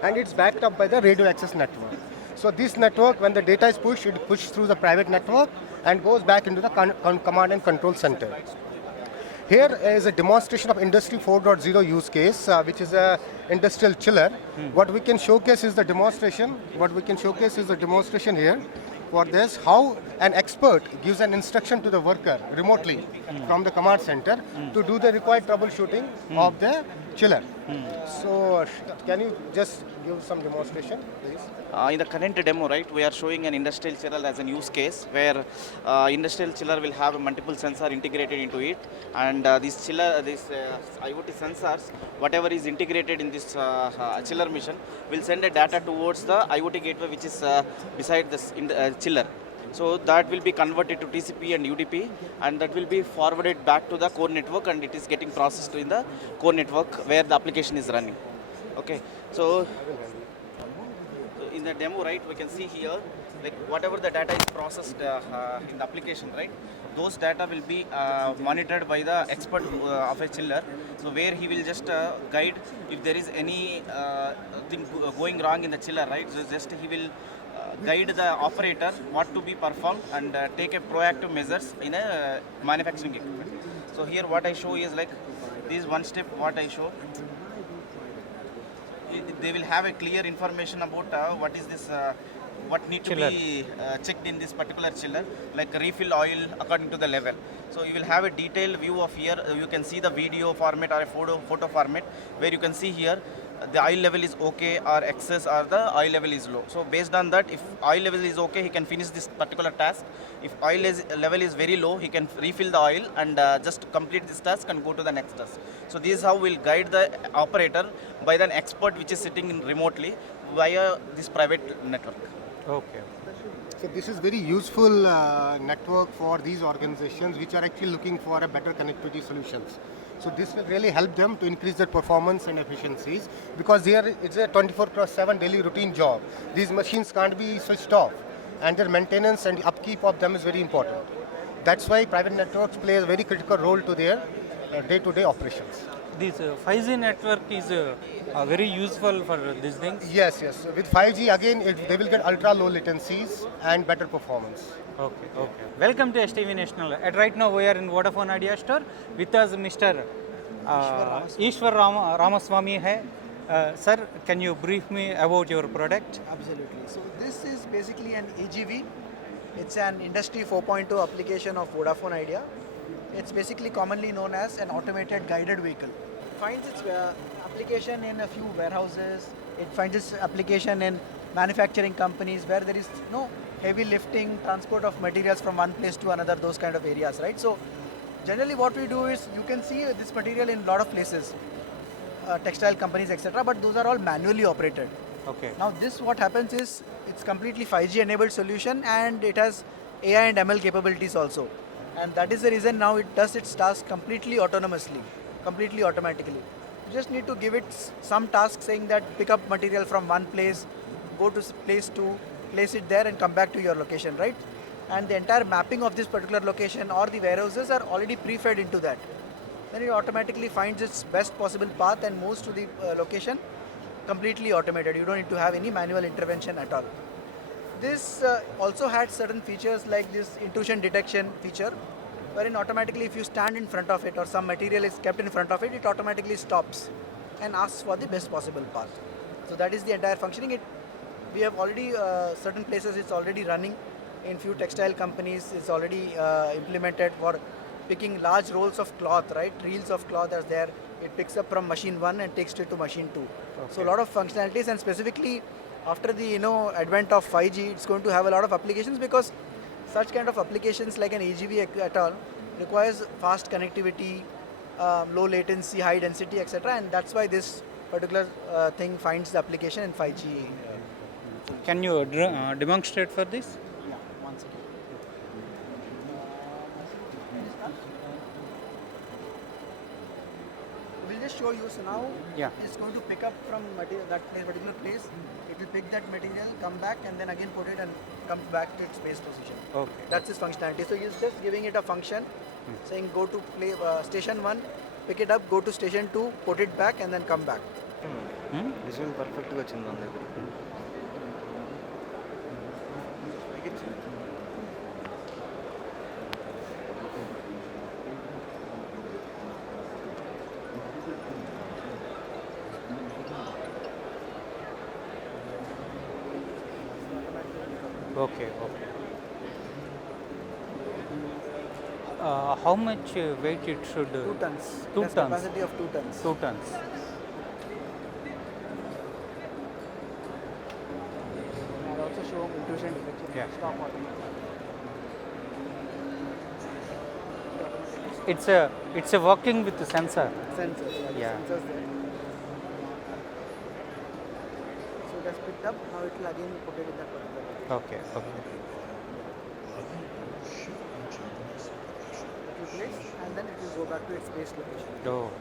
and it's backed up by the radio access network. So this network, when the data is pushed, it pushes through the private network and goes back into the command and control center. Here is a demonstration of Industry 4.0 use case, which is a industrial chiller. What we can showcase is the demonstration. Here for this, how an expert gives an instruction to the worker remotely from the command center to do the required troubleshooting of the chiller. So can you just give some demonstration, please? In the current demo, right, we are showing an industrial chiller as a use case where industrial chiller will have multiple sensor integrated into it, and this IoT sensors, whatever is integrated in this chiller machine, will send a data towards the IoT gateway which is beside this chiller. So that will be converted to TCP and UDP, and that will be forwarded back to the core network, and it is getting processed in the core network where the application is running. Okay, so in the demo, right, we can see here, like whatever the data is processed in the application, right, those data will be monitored by the expert of a chiller. So where he will just guide if there is any thing going wrong in the chiller, right, so just he will guide the operator what to be performed and take a proactive measures in a manufacturing equipment. So here what I show is like this one step what I show. They will have a clear information about what is this, what need to be checked in this particular chiller, like refill oil according to the level. So you will have a detailed view of here. You can see the video format or a photo format where you can see here the oil level is okay or excess or the oil level is low. So based on that, if oil level is okay, he can finish this particular task. If level is very low, he can refill the oil and just complete this task and go to the next task. So this is how we'll guide the operator by an expert which is sitting in remotely via this private network. Okay. So this is very useful network for these organizations which are actually looking for a better connectivity solutions. So this will really help them to increase their performance and efficiencies, because here it's a 24/7 daily routine job. These machines can't be switched off, and their maintenance and upkeep of them is very important. That's why private networks play a very critical role to their day-to-day operations. This 5G network is very useful for these things. Yes. With 5G, again, they will get ultra low latencies and better performance. Okay. Welcome to STV National. At right now, we are in Vodafone Idea Store. With us, Mr. Ishwar Ramaswamy. Sir, can you brief me about your product? Absolutely. So this is basically an AGV. It's an Industry 4.0 application of Vodafone Idea. It's basically commonly known as an automated guided vehicle. It finds its application in a few warehouses. It finds its application in manufacturing companies where there is no heavy lifting, transport of materials from one place to another, those kind of areas, right? So generally what we do is, you can see this material in a lot of places, textile companies, etc., but those are all manually operated. Okay. Now this, what happens is, it's completely 5G enabled solution, and it has AI and ML capabilities also. And that is the reason now it does its task completely autonomously, completely automatically. You just need to give it some task saying that pick up material from one place, go to place 2, place it there and come back to your location, right? And the entire mapping of this particular location or the warehouses are already pre-fed into that. Then it automatically finds its best possible path and moves to the location completely automated. You don't need to have any manual intervention at all. This also had certain features like this intrusion detection feature, wherein automatically if you stand in front of it or some material is kept in front of it, it automatically stops and asks for the best possible path. So that is the entire functioning. We have already, certain places it's already running. In few textile companies it's already implemented for picking large rolls of cloth, right? Reels of cloth are there. It picks up from machine 1 and takes it to machine 2. Okay. So a lot of functionalities, and specifically after the advent of 5G, it's going to have a lot of applications, because such kind of applications like an AGV at all requires fast connectivity, low latency, high density, etc. And that's why this particular thing finds the application in 5G. Can you demonstrate for this? Yeah, one second. We'll just show you. So now it's going to pick up from that particular place. It will pick that material, come back, and then again put it and come back to its base position. Okay. That's its functionality. So you're just giving it a function, saying go to station 1, pick it up, go to station 2, put it back, and then come back. Visual perfect ga chindandi. Okay. How much weight it should? 2 tons. 2 It has tons. capacity of 2 tons. 2 tons. it's a working with the sensor. Sensors. Yeah. Sensors there. So it has picked up. Now it will again put it in that particular. Okay. Okay. It will place and then it will go back to its base location. Oh.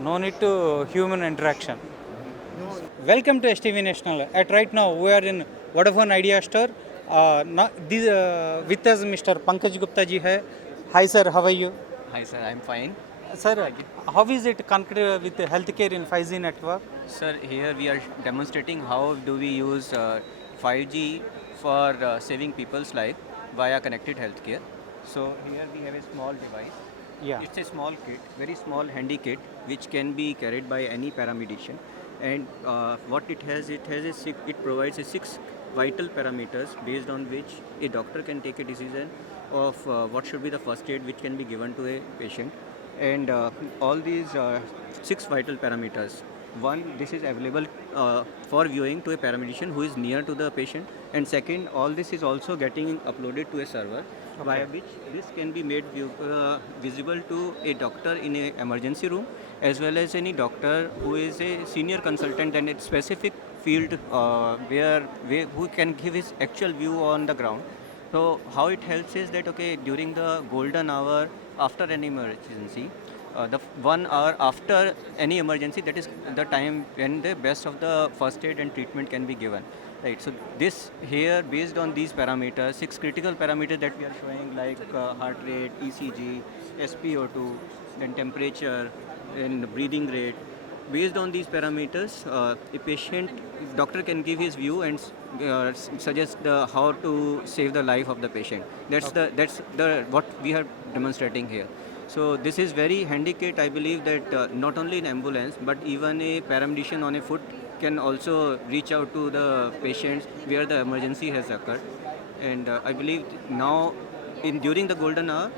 No need to human interaction. Welcome to STV National. At right now we are in Vodafone Idea Store. With us Mr. Pankaj Gupta ji hai. Hi sir, how are you? Hi sir, I'm fine. Sir, how is it connected with healthcare in 5G network? Sir, here we are demonstrating how do we use 5G for saving people's life via connected healthcare. So here we have a small device. Yeah. It's a small kit, very small handy kit, which can be carried by any paramedician. And what it has, it provides a 6 vital parameters based on which a doctor can take a decision of what should be the first aid which can be given to a patient. And all these 6 vital parameters. One, this is available for viewing to a paramedician who is near to the patient. And second, all this is also getting uploaded to a server, via which this can be made visible to a doctor in an emergency room, as well as any doctor who is a senior consultant in a specific field who can give his actual view on the ground. So how it helps is that, okay, during the golden hour after an emergency, the 1 hour after any emergency, that is the time when the best of the first aid and treatment can be given. Right. So this here, based on these parameters, 6 critical parameters that we are showing, like heart rate, ECG, SpO2, then temperature, and breathing rate. Based on these parameters, doctor can give his view and suggest how to save the life of the patient. That's what we are demonstrating here. So this is very handy kit. I believe that not only in ambulance, but even a paramedician on a foot can also reach out to the patients where the emergency has occurred. And I believe now, during the golden hour,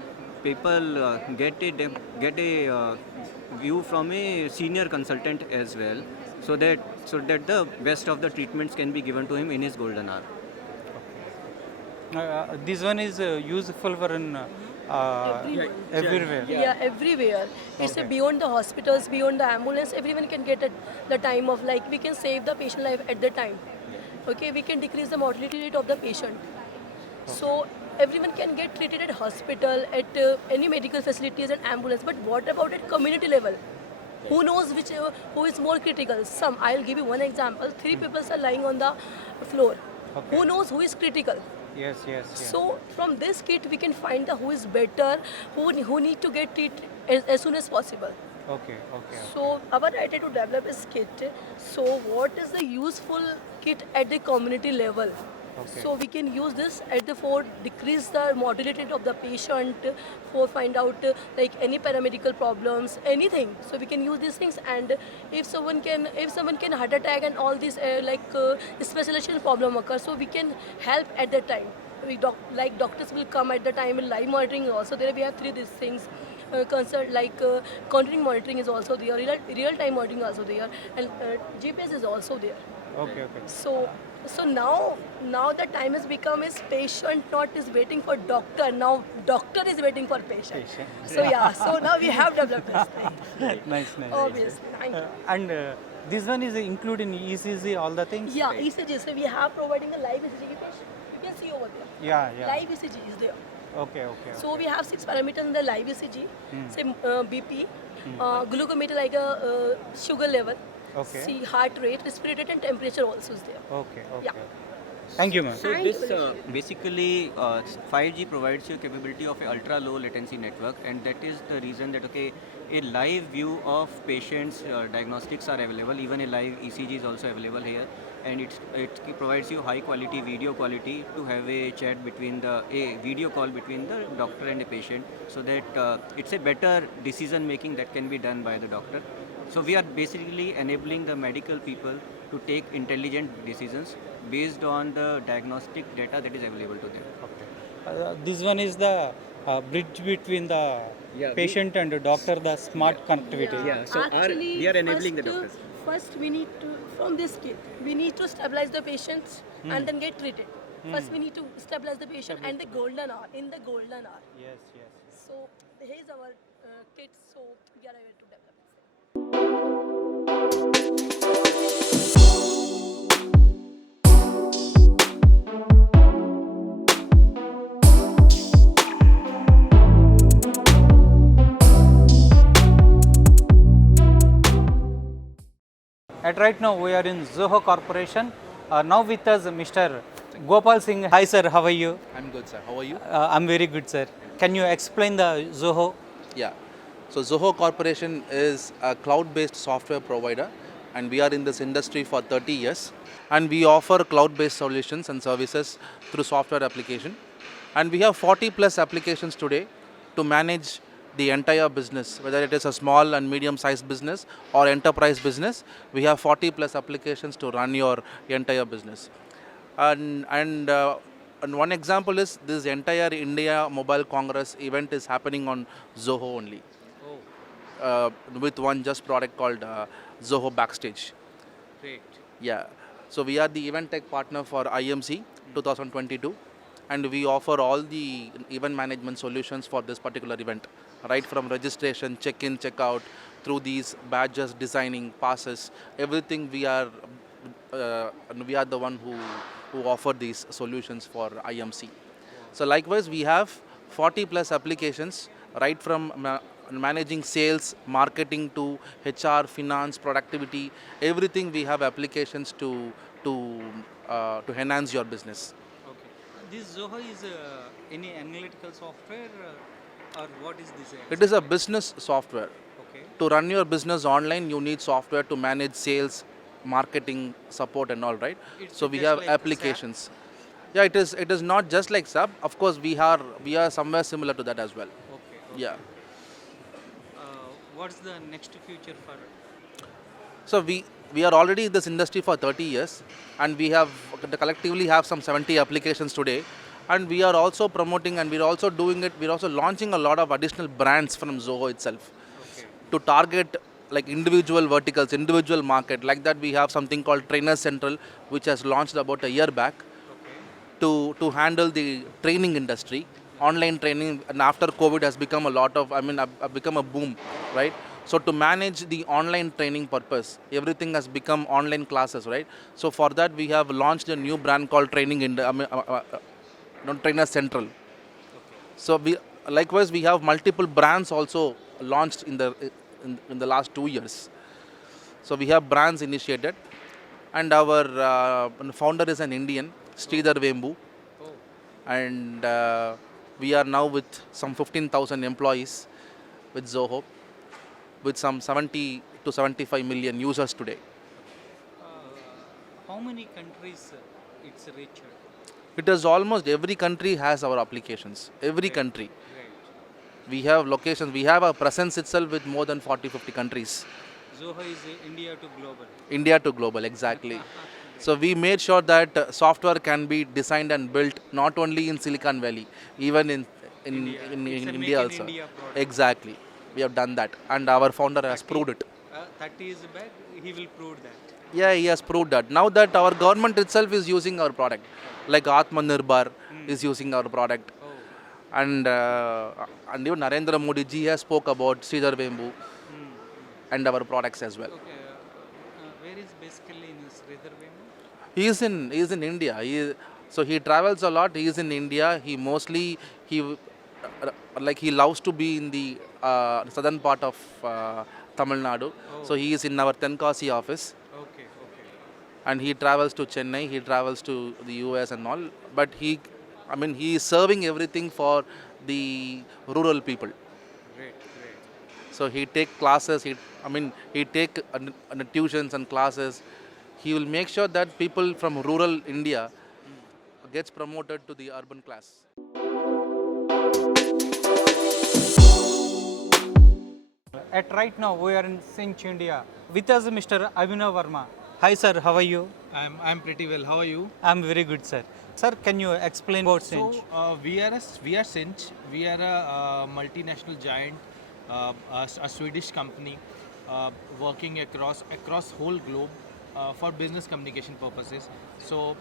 people get a view from a senior consultant as well, so that the best of the treatments can be given to him in his golden hour. This one is useful for everywhere. Yeah, everywhere. It's beyond the hospitals, beyond the ambulance. Everyone can get at the time of, like, we can save the patient life at the time. Okay, we can decrease the mortality rate of the patient. So everyone can get treated at hospital, at any medical facilities and ambulance. But what about at community level? Who knows who is more critical? I'll give you one example. 3 people are lying on the floor. Okay. Who knows who is critical? Yes. So from this kit we can find who is better, who need to get treated as soon as possible. Okay. So our idea to develop this kit. So what is the useful kit at the community level? Okay. So we can use this for decrease the mortality rate of the patient, for find out like any paramedical problems, anything. So we can use these things, and if someone can heart attack and all these specialization problem occur, so we can help at that time. Doctors will come at the time. Live monitoring also there. We have 3 these things. Continuing monitoring is also there. Real time monitoring also there, and GPS is also there. Okay. So now the time has become is patient not is waiting for doctor. Now doctor is waiting for patient. So yeah, so now we have developed this thing. Nice. Obviously. Thank you. And this one is included in ECG, all the things? Yeah, ECG. So we have providing a live ECG patient. You can see over there. Yeah. Live ECG is there. Okay. So we have 6 parameters in the live ECG. Say BP, glucometer like a sugar level. Okay. See heart rate, respiratory rate, and temperature also is there. Okay. Yeah. Thank you, ma'am. So this basically 5G provides you capability of a ultra low latency network, and that is the reason that a live view of patients' diagnostics are available. Even a live ECG is also available here, and it provides you high quality video quality to have a video call between the doctor and a patient, so that it's a better decision making that can be done by the doctor. So we are basically enabling the medical people to take intelligent decisions based on the diagnostic data that is available to them. This one is the bridge between the patient and doctor, the smart connectivity. Yeah, so we are enabling the doctors. First, we need to, from this kit, we need to stabilize the patients and then get treated. First, we need to stabilize the patient and the golden hour, in the golden hour. Yes, yes. So, here is our kit, so we are able to develop it. At right now, we are in Zoho Corporation. Now with us, Mr. Gopal Singh. Hi, sir. How are you? I'm good, sir. How are you? I'm very good, sir. Can you explain the Zoho? Yeah. So Zoho Corporation is a cloud-based software provider, and we are in this industry for 30 years. And we offer cloud-based solutions and services through software application. And we have 40 plus applications today to manage the entire business, whether it is a small and medium-sized business or enterprise business. We have 40 plus applications to run your entire business. And one example is this entire India Mobile Congress event is happening on Zoho only. With one just product called Zoho Backstage. Great. Yeah. So we are the event tech partner for IMC 2022, and we offer all the event management solutions for this particular event, right from registration, check-in, check-out, through these badges, designing, passes, everything. We are the one who offer these solutions for IMC. So likewise, we have 40 plus applications, right from managing sales, marketing to HR, finance, productivity, everything. We have applications to enhance your business. Okay. This Zoho is any analytical software or what is this? It is a business software. Okay. To run your business online, you need software to manage sales, marketing, support, and all, right? So we have like applications. SAP? Yeah, it is not just like SAP. Of course, we are somewhere similar to that as well. Okay. Yeah. What's the next future for? So we are already in this industry for 30 years, and we have collectively have some 70 applications today, and we are also promoting, and we're also doing it. We're also launching a lot of additional brands from Zoho itself to target like individual verticals, individual market. Like that, we have something called Trainer Central, which has launched about a year back to handle the training industry. Online training, and after COVID has become become a boom, right? So to manage the online training purpose, everything has become online classes, right? So for that, we have launched a new brand called Trainer Central. So likewise, we have multiple brands also launched in the last 2 years. So we have brands initiated, and our founder is an Indian, Sridhar Vembu, and we are now with some 15,000 employees with Zoho, with some 70 to 75 million users today. How many countries it's reached? It is almost every country has our applications. Every country. We have locations. We have a presence itself with more than 40-50 countries. Zoho is India to global. India to global, exactly. So we made sure that software can be designed and built not only in Silicon Valley, even in India also. India product. Exactly. We have done that, and our founder has proved it. 30 years back, he will prove that. Yeah, he has proved that. Now that our government itself is using our product, like Atmanirbhar is using our product, and even Narendra Modi ji has spoke about Sridhar Vembu and our products as well. Okay. Where is basically in Sridhar Vembu? He is in India. So he travels a lot. He is in India. He mostly he loves to be in the southern part of Tamil Nadu. So he is in our Tenkasi office. Okay. And he travels to Chennai. He travels to the US and all. But he is serving everything for the rural people. Great. So he take classes. He take tuitions and classes. He will make sure that people from rural India gets promoted to the urban class. At right now, we are in Cinch, India. With us, Mr. Abhinav Verma. Hi sir, how are you? I'm pretty well. How are you? I'm very good, sir. Sir, can you explain about Cinch? So we are Cinch. We are a multinational giant, a Swedish company working across whole globe for business communication purposes. So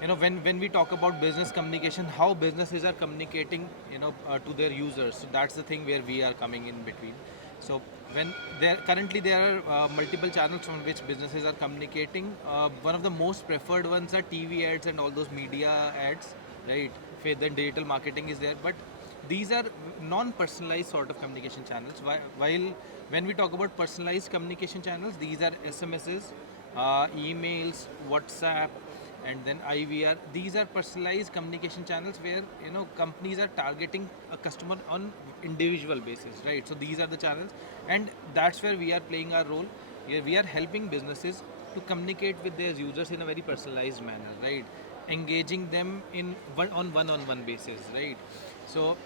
when we talk about business communication, how businesses are communicating to their users. So that's the thing where we are coming in between. So when currently there are multiple channels on which businesses are communicating. One of the most preferred ones are TV ads and all those media ads, right? Then digital marketing is there, but these are non-personalized sort of communication channels. While when we talk about personalized communication channels, these are SMSs, emails, WhatsApp, and then IVR. These are personalized communication channels where companies are targeting a customer on individual basis, right? So these are the channels, and that's where we are playing our role. Here we are helping businesses to communicate with their users in a very personalized manner, right? Engaging them on one-on-one basis, right? So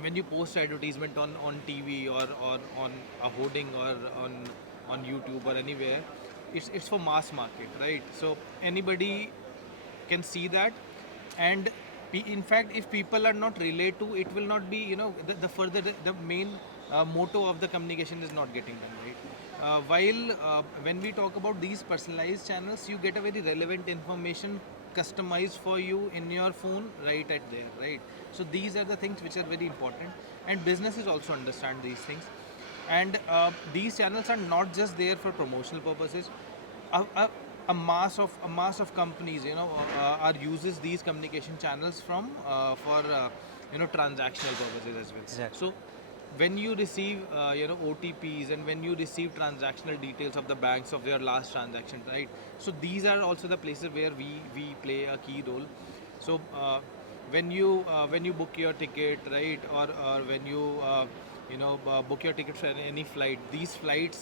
when you post advertisement on TV or on a hoarding or on YouTube or anywhere, it's for mass market, right? So anybody can see that, and in fact, if people are not relate to, it will not be the main motto of the communication is not getting done, right? While when we talk about these personalized channels, you get a very relevant information customized for you in your phone right at there, right? So these are the things which are very important, and businesses also understand these things. And these channels are not just there for promotional purposes. A mass of companies are uses these communication channels for transactional purposes as well. Exactly. So when you receive OTPs and when you receive transactional details of the banks of your last transaction, right? So these are also the places where we play a key role. So when you book your ticket, right, or when you book your ticket for any flight, these flight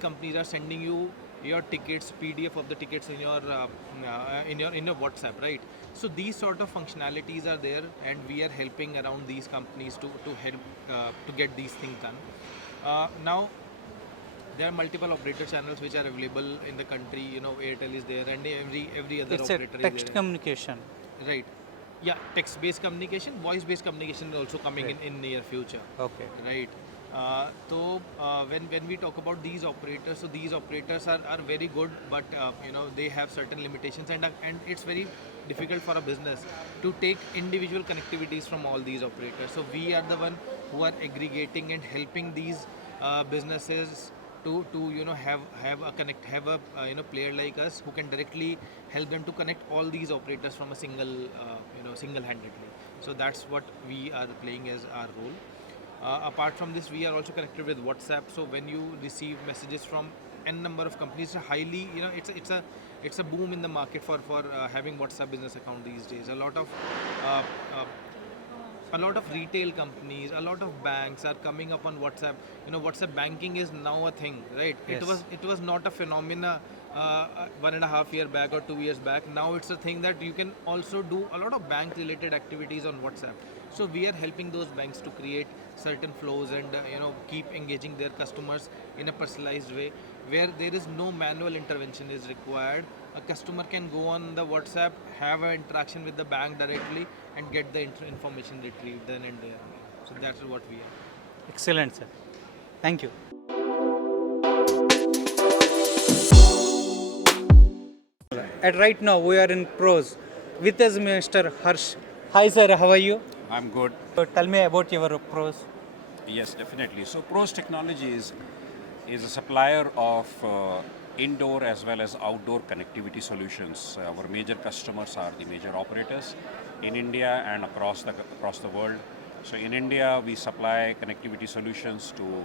companies are sending you your tickets, PDF of the tickets in your WhatsApp, right? So these sort of functionalities are there, and we are helping around these companies to help to get these things done. Now there are multiple operator channels which are available in the country. Airtel is there, and every other It's operator a text is there. communication. Right. Yeah, text-based communication, voice-based communication is also coming Right. in near future. Okay. Right. So when we talk about these operators, so these operators are very good, but they have certain limitations, and it's very difficult for a business to take individual connectivities from all these operators. So we are the one who are aggregating and helping these businesses to have a player like us who can directly help them to connect all these operators from a single-handedly. So that's what we are playing as our role. Apart from this, we are also connected with WhatsApp. So when you receive messages from n number of companies, highly it's a boom in the market for having WhatsApp business account these days. A lot of retail companies, a lot of banks are coming up on WhatsApp. WhatsApp banking is now a thing, right? Yes. It was not a phenomena 1.5 year back or 2 years back. Now it's a thing that you can also do a lot of bank related activities on WhatsApp. So we are helping those banks to create certain flows and keep engaging their customers in a personalized way, where there is no manual intervention is required. A customer can go on the WhatsApp, have an interaction with the bank directly, and get the information retrieved then and there. So that's what we are. Excellent, sir. Thank you. And right now we are in pros with us Mr. Harsh. Hi sir, how are you? I'm good. So tell me about your pros. Yes, definitely. So Pros Technologies is a supplier of indoor as well as outdoor connectivity solutions. Our major customers are the major operators in India and across the world. So in India, we supply connectivity solutions to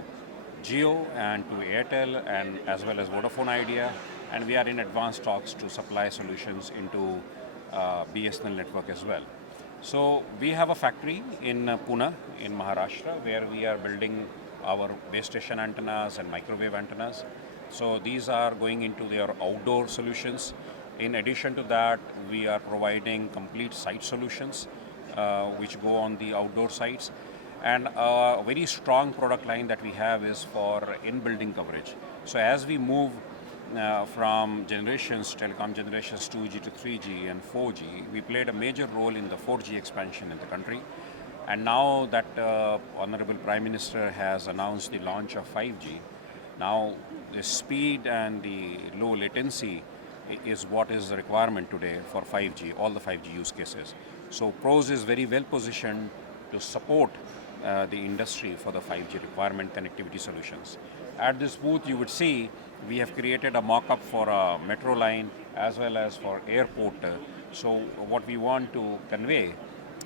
Jio and to Airtel and as well as Vodafone Idea, and we are in advanced talks to supply solutions into BSNL network as well. So we have a factory in Pune in Maharashtra where we are building our base station antennas and microwave antennas. So these are going into their outdoor solutions. In addition to that, we are providing complete site solutions which go on the outdoor sites. And a very strong product line that we have is for in-building coverage. So as we move from generations, telecom generations 2G to 3G and 4G, we played a major role in the 4G expansion in the country. And now that Honorable Prime Minister has announced the launch of 5G, now the speed and the low latency is what is the requirement today for 5G, all the 5G use cases. So Pros is very well positioned to support the industry for the 5G requirement connectivity solutions. At this booth, you would see we have created a mock-up for a metro line as well as for airport. So what we want to convey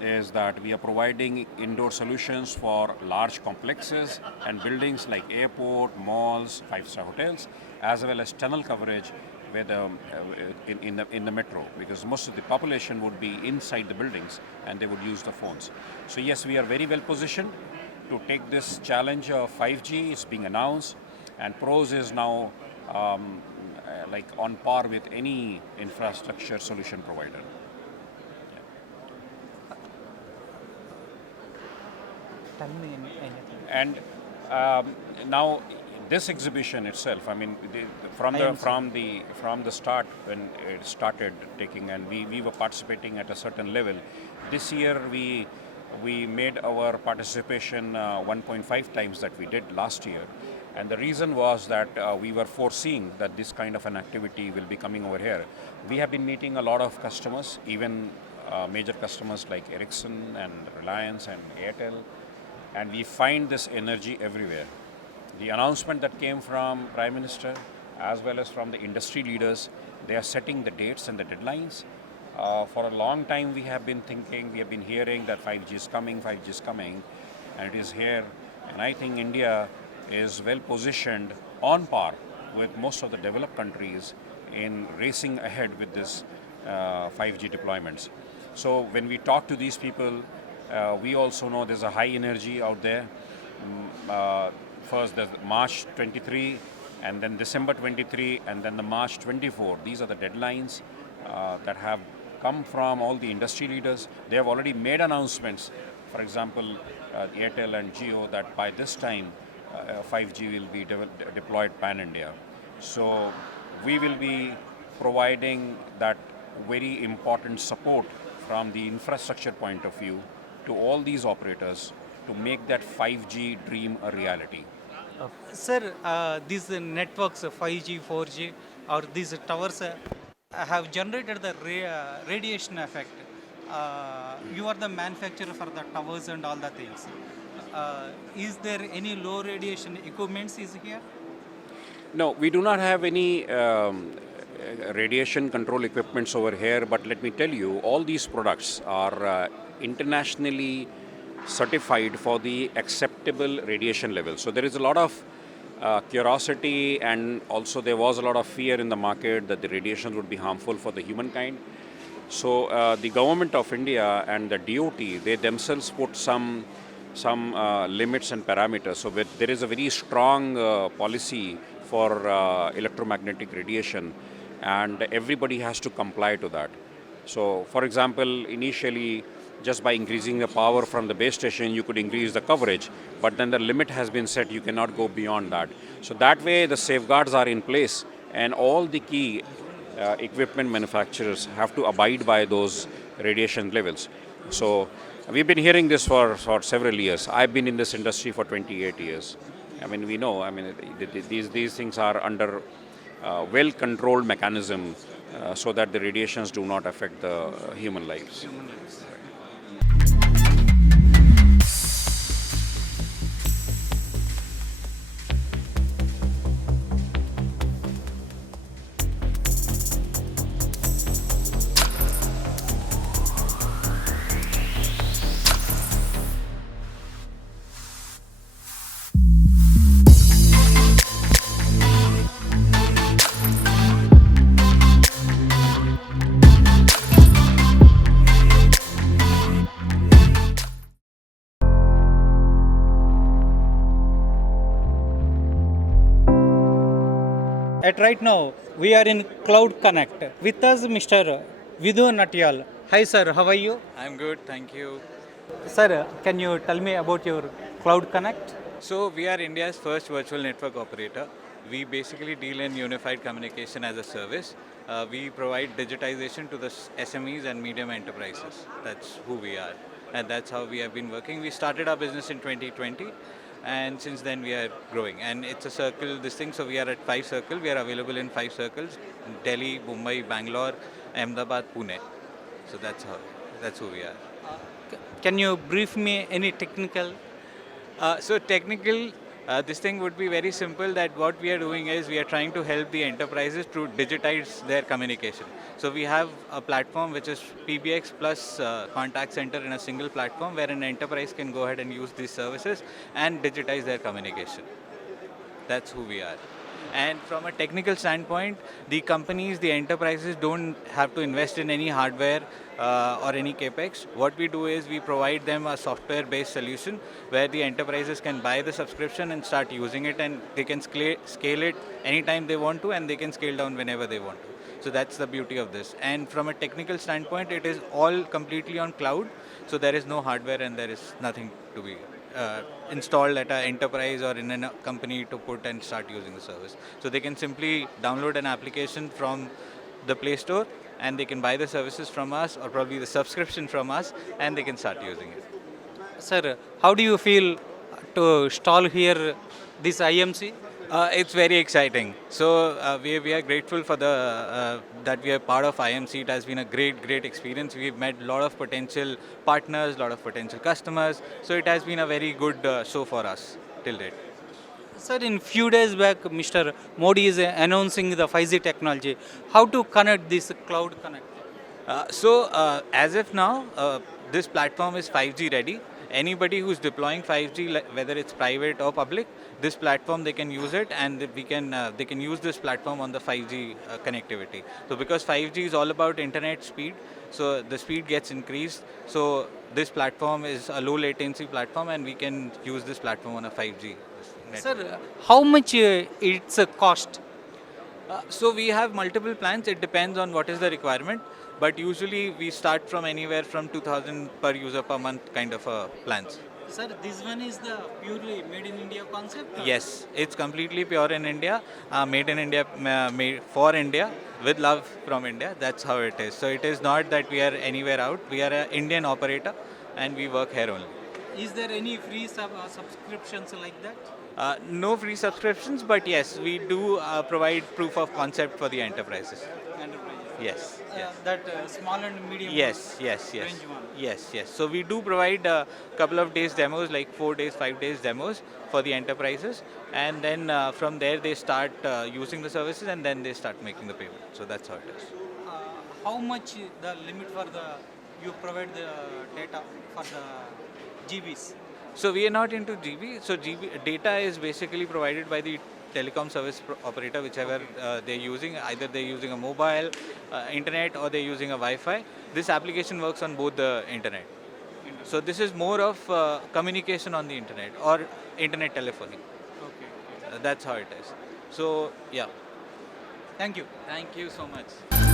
is that we are providing indoor solutions for large complexes and buildings like airport, malls, five-star hotels, as well as tunnel coverage with, in the metro, because most of the population would be inside the buildings and they would use the phones. So yes, we are very well positioned to take this challenge of 5G. It's being announced, and Pros is now like on par with any infrastructure solution provider. And now this exhibition itself, I mean, from the start when it started taking, and we were participating at a certain level. This year we made our participation 1.5 times that we did last year, and the reason was that we were foreseeing that this kind of an activity will be coming over here. We have been meeting a lot of customers, even major customers like Ericsson and Reliance and Airtel, and we find this energy everywhere. The announcement that came from Prime Minister as well as from the industry leaders, they are setting the dates and the deadlines. For a long time we have been thinking, we have been hearing that 5G is coming, and it is here. And I think India is well positioned, on par with most of the developed countries, in racing ahead with this 5G deployments. So when we talk to these people, we also know there's a high energy out there. First the March 23, and then December 23, and then the March 24. These are the deadlines that have come from all the industry leaders. They have already made announcements. For example, Airtel and Jio, that by this time 5G will be deployed pan-India. So we will be providing that very important support from the infrastructure point of view to all these operators to make that 5G dream a reality. Sir, these networks, 5G, 4G, or these towers have generated the radiation effect. You are the manufacturer for the towers and all the things. Is there any low radiation equipments is here? No, we do not have any radiation control equipments over here, but let me tell you, all these products are internationally certified for the acceptable radiation level. So there is a lot of curiosity, and also there was a lot of fear in the market that the radiation would be harmful for the humankind. So the government of India and the DOT, they themselves put some limits and parameters. So there is a very strong policy for electromagnetic radiation, and everybody has to comply to that. So for example, initially, just by increasing the power from the base station, you could increase the coverage, but then the limit has been set, you cannot go beyond that. So that way the safeguards are in place, and all the key equipment manufacturers have to abide by those radiation levels. So we've been hearing this for several years. I've been in this industry for 28 years. I mean, we know, I mean, these things are under well-controlled mechanism so that the radiations do not affect the human lives. At right now, we are in Cloud Connect. With us, Mr. Vidhu Natyal. Hi, sir. How are you? I'm good, thank you. Sir, can you tell me about your Cloud Connect? So we are India's first virtual network operator. We basically deal in unified communication as a service. We provide digitization to the SMEs and medium enterprises. That's who we are. And that's how we have been working. We started our business in 2020. And since then we are growing. And it's a circle, this thing, so we are at 5 circles. We are available in 5 circles: Delhi, Mumbai, Bangalore, Ahmedabad, Pune. So that's who we are. Can you brief me any technical? So technical, this thing would be very simple, that what we are doing is we are trying to help the enterprises to digitize their communication. So we have a platform which is PBX plus contact center in a single platform, where an enterprise can go ahead and use these services and digitize their communication. That's who we are. And from a technical standpoint, the companies, the enterprises don't have to invest in any hardware or any capex. What we do is we provide them a software-based solution where the enterprises can buy the subscription and start using it, and they can scale it anytime they want to, and they can scale down whenever they want to. So that's the beauty of this. And from a technical standpoint, it is all completely on cloud. So there is no hardware and there is nothing to be installed at an enterprise or in a company to put and start using the service. So they can simply download an application from the Play Store, and they can buy the services from us, or probably the subscription from us, and they can start using it. Sir, how do you feel to stall here this IMC? It's very exciting. So we are grateful for that we are part of IMC. It has been a great experience. We've met a lot of potential partners, a lot of potential customers. So it has been a very good show for us till date. Sir, in few days back, Mr. Modi is announcing the 5G technology. How to connect this cloud connect? So as of now, this platform is 5G ready. Anybody who's deploying 5G, whether it's private or public, this platform they can use it, and they can use this platform on the 5G connectivity. So because 5G is all about internet speed, so the speed gets increased. So this platform is a low latency platform, and we can use this platform on a 5G network. Sir, how much it's a cost? So we have multiple plans. It depends on what is the requirement. But usually we start from anywhere from 2,000 per user per month kind of plans. Sir, this one is the purely made in India concept? Yes, it's completely pure in India, made in India, made for India, with love from India. That's how it is. So it is not that we are anywhere out. We are an Indian operator, and we work here only. Is there any free subscriptions like that? No free subscriptions, but yes, we do provide proof of concept for the enterprises. Yes. That small and medium yes. range one. Yes. So we do provide a couple of days demos, like 4 days, 5 days demos for the enterprises, and then from there they start using the services, and then they start making the payment. So that's how it is. How much the limit for you provide the data for the GBs? So we are not into GB. So GB data is basically provided by the telecom service operator, whichever they're using. Either they're using a mobile internet or they're using a Wi-Fi. This application works on both the internet. So this is more of communication on the internet or internet telephony. Okay. That's how it is. So yeah. Thank you. Thank you so much.